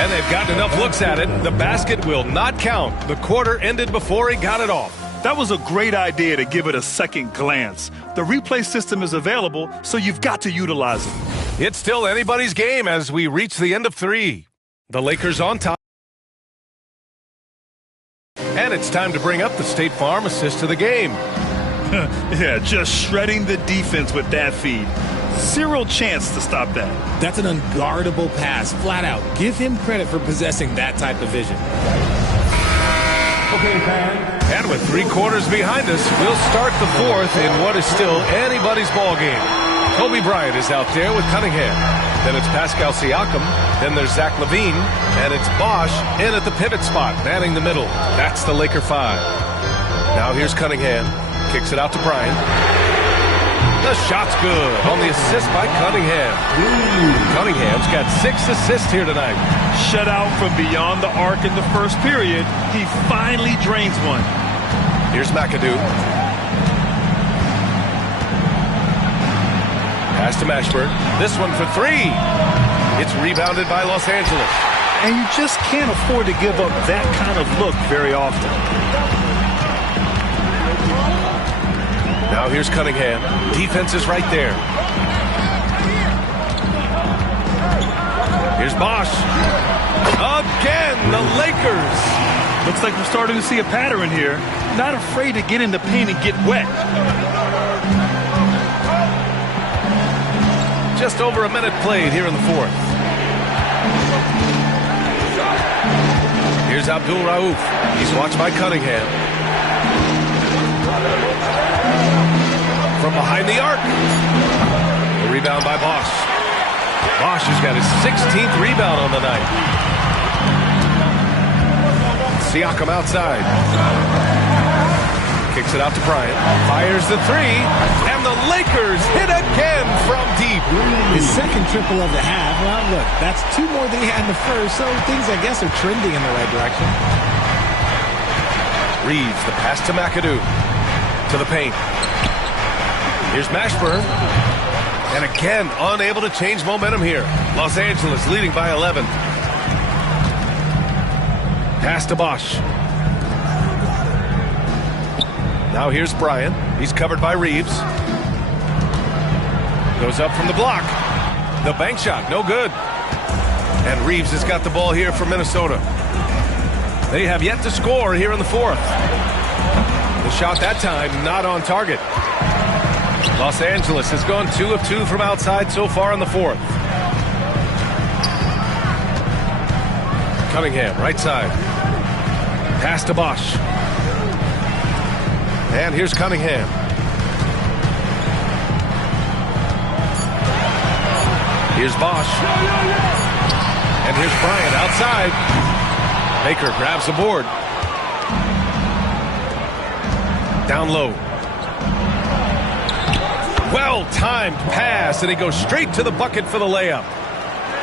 And they've gotten enough looks at it. The basket will not count. The quarter ended before he got it off. That was a great idea to give it a second glance. The replay system is available, so you've got to utilize it. It's still anybody's game as we reach the end of three. The Lakers on top. And it's time to bring up the State Farm assist to the game. Yeah, just shredding the defense with that feed. Zero chance to stop that. That's an unguardable pass, flat out. Give him credit for possessing that type of vision. Okay, fans. And with 3 quarters behind us, we'll start the fourth in what is still anybody's ball game. Kobe Bryant is out there with Cunningham. Then it's Pascal Siakam. Then there's Zach LaVine. And it's Bosch in at the pivot spot, manning the middle. That's the Laker 5. Now here's Cunningham. Kicks it out to Bryant. The shot's good on the assist by Cunningham. Cunningham's got 6 assists here tonight. Shut out from beyond the arc in the first period. He finally drains one. Here's McAdoo. Pass to Mashburn. This one for 3. It's rebounded by Los Angeles. And you just can't afford to give up that kind of look very often. Now here's Cunningham. Defense is right there. Here's Bosch. Again, the Lakers. Looks like we're starting to see a pattern here. Not afraid to get in the paint and get wet. Just over a minute played here in the fourth. Here's Abdul-Rauf. He's watched by Cunningham. From behind the arc. The rebound by Bosch. Bosch has got his 16th rebound on the night. Siakam outside. Kicks it out to Bryant. Fires the 3. And the Lakers hit again from deep. His second triple of the half. Well, look, that's 2 more than he had in the first, so things, I guess, are trending in the right direction. Reeves, the pass to McAdoo. To the paint. Here's Mashburn. And again, unable to change momentum here. Los Angeles leading by 11. Pass to Bosch. Now here's Bryant. He's covered by Reeves. Goes up from the block. The bank shot, no good. And Reeves has got the ball here for Minnesota. They have yet to score here in the fourth. The shot that time not on target. Los Angeles has gone 2 of 2 from outside so far in the fourth. Cunningham, right side. Pass to Bosch. And here's Cunningham. Here's Bosch. And here's Bryant outside. Baker grabs the board. Down low. Well-timed pass, and he goes straight to the bucket for the layup.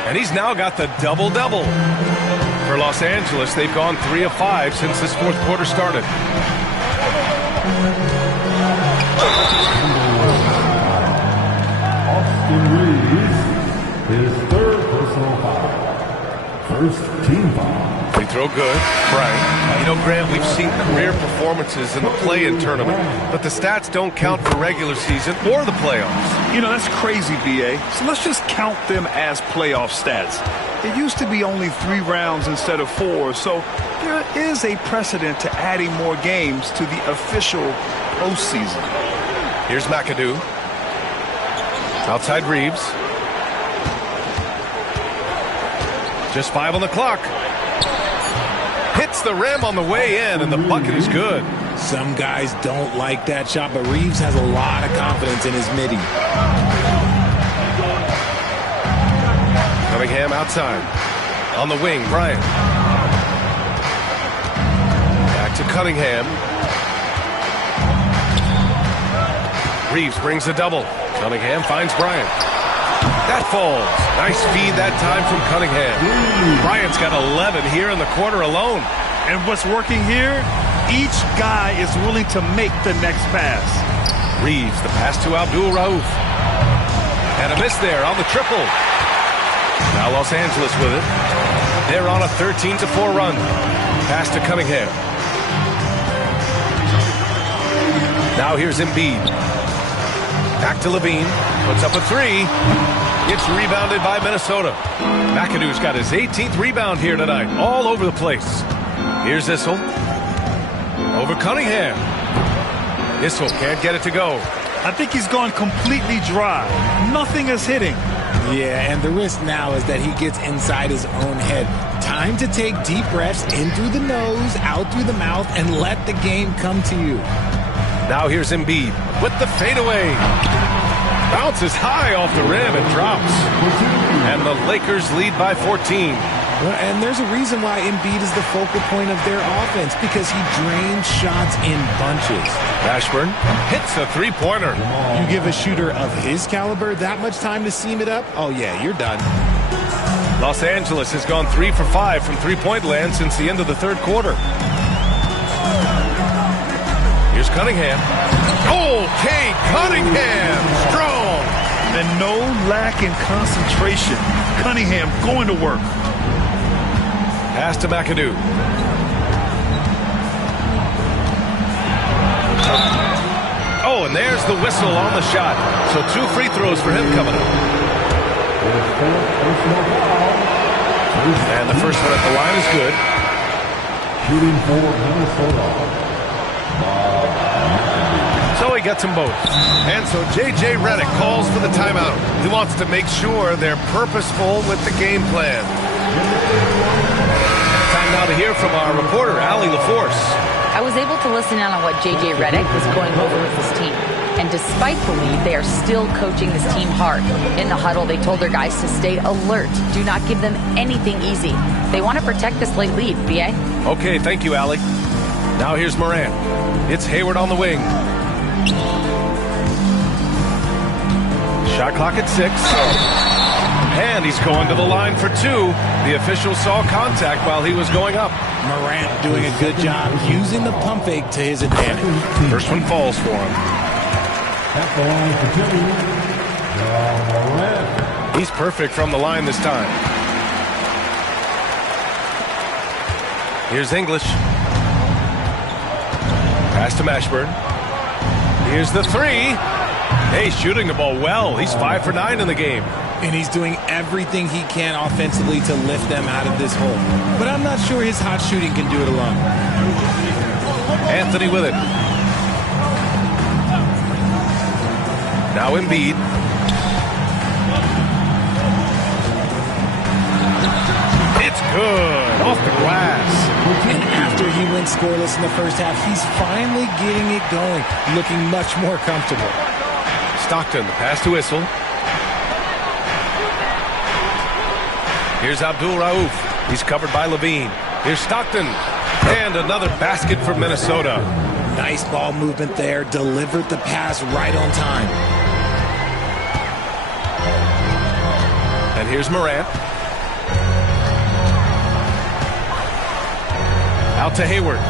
And he's now got the double-double. For Los Angeles, they've gone 3 of 5 since this fourth quarter started. Austin Reeves, his third personal foul. First team foul. Free throw good. Bryant. You know, Grant, we've seen career performances in the play-in tournament, but the stats don't count for regular season or the playoffs. You know, that's crazy, B.A. So let's just count them as playoff stats. It used to be only 3 rounds instead of 4, so there is a precedent to adding more games to the official postseason. Here's McAdoo. Outside Reeves. Just 5 on the clock. Hits the rim on the way in, and the bucket is good. Some guys don't like that shot, but Reeves has a lot of confidence in his midi. Cunningham outside. On the wing, Bryant. Back to Cunningham. Reeves brings a double. Cunningham finds Bryant. That falls. Nice feed that time from Cunningham. Bryant's got 11 here in the quarter alone. And what's working here? Each guy is willing to make the next pass. Reeves, the pass to Abdul Rauf. And a miss there on the triple. Now Los Angeles with it. They're on a 13-4 run. Pass to Cunningham. Now here's Embiid. Back to Levine. Puts up a 3. It's rebounded by Minnesota. McAdoo's got his 18th rebound here tonight. All over the place. Here's Issel. Over Cunningham. Issel can't get it to go. I think he's gone completely dry. Nothing is hitting. Yeah, and the risk now is that he gets inside his own head. Time to take deep breaths in through the nose, out through the mouth, and let the game come to you. Now here's Embiid with the fadeaway. Bounces high off the rim and drops. And the Lakers lead by 14. Well, and there's a reason why Embiid is the focal point of their offense, because he drains shots in bunches. Ashburn hits a three-pointer. You give a shooter of his caliber that much time to seam it up, oh yeah, you're done. Los Angeles has gone 3 for 5 from three-point land since the end of the third quarter. Here's Cunningham. Okay, Cunningham, strong. And no lack in concentration. Cunningham going to work. Pass to McAdoo. Oh, and there's the whistle on the shot. So 2 free throws for him coming up. And the first one at the line is good. Shooting for Minnesota. So he gets them both. And so J.J. Redick calls for the timeout. He wants to make sure they're purposeful with the game plan. Time now to hear from our reporter, Allie LaForce. I was able to listen in on what J.J. Redick was going over with his team. And despite the lead, they are still coaching this team hard. In the huddle, they told their guys to stay alert. Do not give them anything easy. They want to protect this late lead, B.A. Okay, thank you, Allie. Now here's Morant. It's Hayward on the wing. Shot clock at 6. And he's going to the line for 2. The official saw contact while he was going up. Morant doing a good job using the pump fake to his advantage. First one falls for him. At the line for 2. Morant. He's perfect from the line this time. Here's English. Pass to Mashburn. Here's the 3. Hey, shooting the ball well. He's 5 for 9 in the game. And he's doing everything he can offensively to lift them out of this hole. But I'm not sure his hot shooting can do it alone. Anthony with it. Now Embiid. It's good. Off the glass. And after he went scoreless in the first half, he's finally getting it going, looking much more comfortable. Stockton, pass to Issel. Here's Abdul Rauf. He's covered by Levine. Here's Stockton. And another basket for Minnesota. Nice ball movement there. Delivered the pass right on time. And here's Morant. Out to Hayward.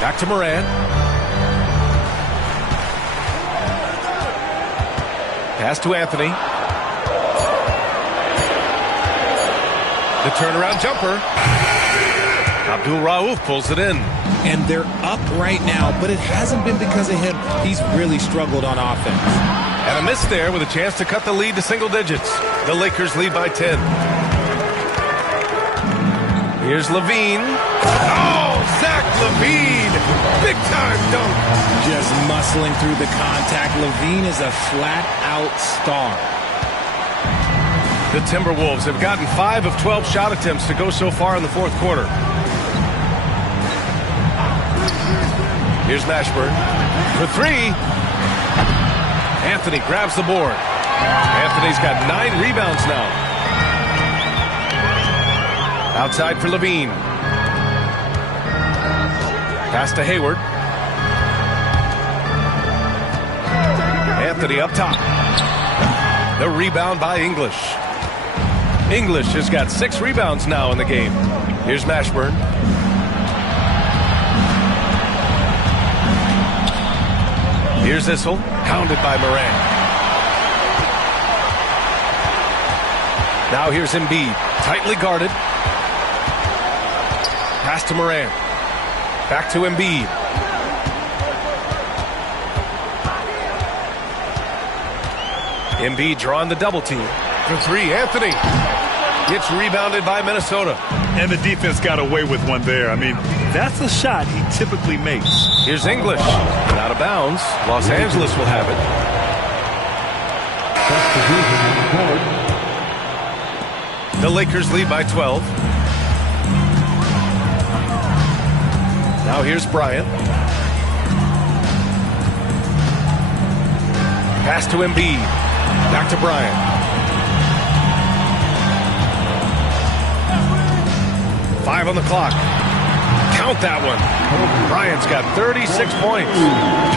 Back to Morant. Pass to Anthony. The turnaround jumper. Abdul Rauf pulls it in. And they're up right now, but it hasn't been because of him. He's really struggled on offense. And a miss there with a chance to cut the lead to single digits. The Lakers lead by 10. Here's Levine. Oh, Zach Levine. Big time dunk. Just muscling through the contact. Levine is a flat-out star. The Timberwolves have gotten 5 of 12 shot attempts to go so far in the fourth quarter. Here's Mashburn for 3. Anthony grabs the board. Anthony's got 9 rebounds now. Outside for Levine. Pass to Hayward. Anthony up top. The rebound by English. English has got 6 rebounds now in the game. Here's Mashburn. Here's Issel, pounded by Morant. Now here's Embiid, tightly guarded. Pass to Morant. Back to Embiid. Embiid drawing the double team. For 3, Anthony. Gets rebounded by Minnesota. And the defense got away with one there. I mean, that's a shot he typically makes. Here's English. Out of bounds. Los Angeles will have it. The Lakers lead by 12. Now here's Bryant. Pass to Embiid. Back to Bryant. 5 on the clock. Count that one. Bryant's got 36 points.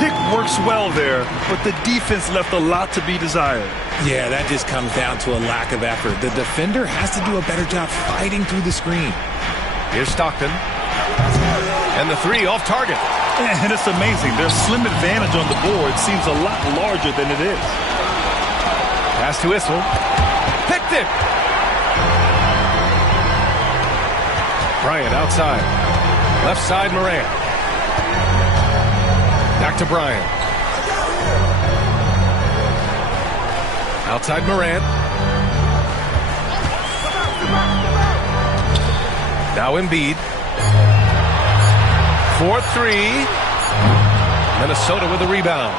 Pick works well there, but the defense left a lot to be desired. Yeah, that just comes down to a lack of effort. The defender has to do a better job fighting through the screen. Here's Stockton. And the 3 off target. And it's amazing. Their slim advantage on the board seems a lot larger than it is. Pass to Issel. Picked it. Bryant outside. Left side, Morant. Back to Bryant. Outside Morant. Now Embiid. 4-3. Minnesota with a rebound.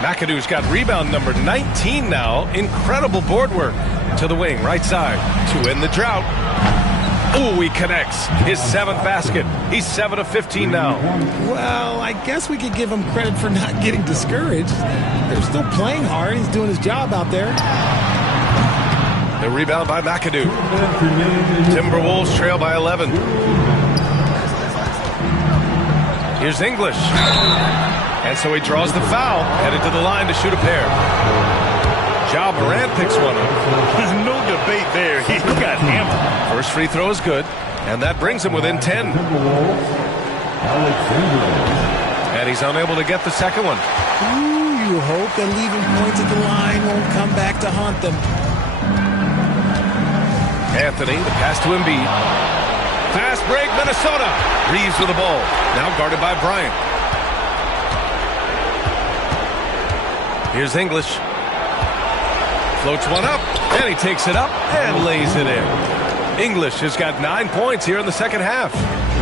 McAdoo's got rebound number 19 now. Incredible board work. To the wing, right side. To end the drought. Ooh, he connects. His 7th basket. He's 7 of 15 now. Well, I guess we could give him credit for not getting discouraged. They're still playing hard. He's doing his job out there. The rebound by McAdoo. Timberwolves trail by 11. Here's English. And so he draws the foul, headed to the line to shoot a pair. Ja Morant picks one up. There's no debate there. He got hammered. First free throw is good, and that brings him within 10. And he's unable to get the second one. Ooh, you hope that leaving points at the line won't come back to haunt them. Anthony, the pass to Embiid. Fast break, Minnesota. Reeves with the ball. Now guarded by Bryant. Here's English. Floats one up, and he takes it up and lays it in. English has got 9 points here in the second half.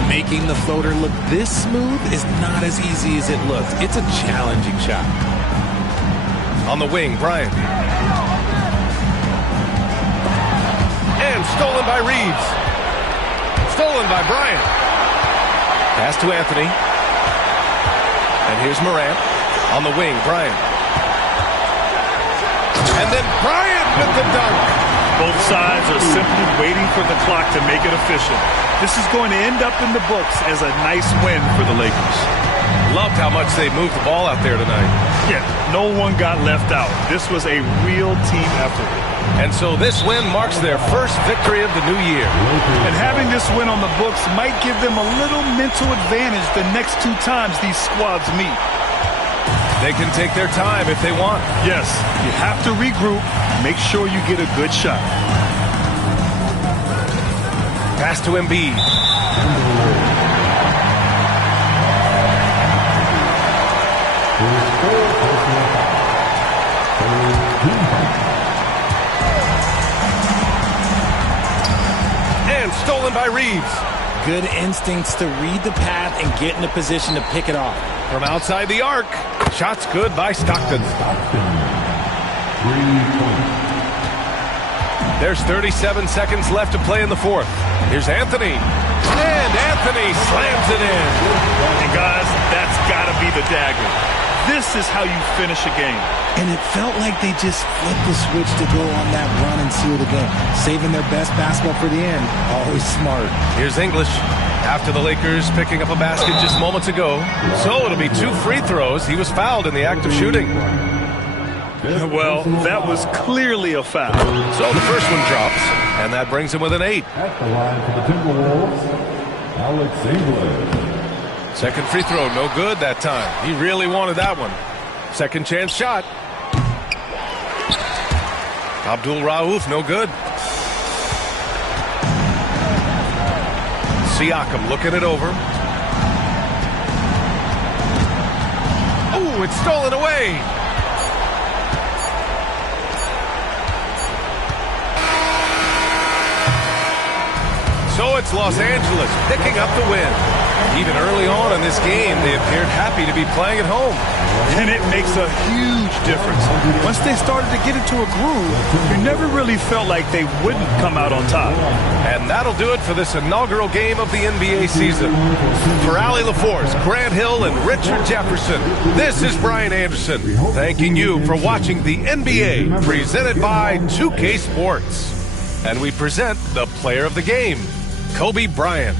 Making the floater look this smooth is not as easy as it looks. It's a challenging shot. On the wing, Bryant. And stolen by Reeves. Stolen by Bryant. Pass to Anthony. And here's Morant. On the wing, Bryant. And then Bryant with the dunk. Both sides are simply waiting for the clock to make it official. This is going to end up in the books as a nice win for the Lakers. Loved how much they moved the ball out there tonight. Yeah, no one got left out. This was a real team effort. And so this win marks their first victory of the new year. And having this win on the books might give them a little mental advantage the next 2 times these squads meet. They can take their time if they want. Yes, you have to regroup. Make sure you get a good shot. Pass to Embiid. And stolen by Reeves. Good instincts to read the path and get in a position to pick it off. From outside the arc. Shot's good by Stockton. 3 points. There's 37 seconds left to play in the fourth. Here's Anthony. And Anthony slams it in. And guys, that's got to be the dagger. This is how you finish a game. And it felt like they just flipped the switch to go on that run and seal the game. Saving their best basketball for the end. Always smart. Here's English. After the Lakers picking up a basket just moments ago. So it'll be 2 free throws. He was fouled in the act of shooting. Well, that was clearly a foul. So the first one drops, and that brings him with an 8. At the line for the Timberwolves, Alex English. Second free throw, no good that time. He really wanted that one. Second chance shot. Abdul Rauf, no good. Siakam looking it over. Oh, it's stolen away. So it's Los Angeles picking up the win. Even early on in this game, they appeared happy to be playing at home. And it makes a huge difference. Once they started to get into a groove, you never really felt like they wouldn't come out on top. And that'll do it for this inaugural game of the NBA season. For Allie LaForce, Grant Hill, and Richard Jefferson, this is Brian Anderson, thanking you for watching the NBA presented by 2K Sports. And we present the player of the game, Kobe Bryant.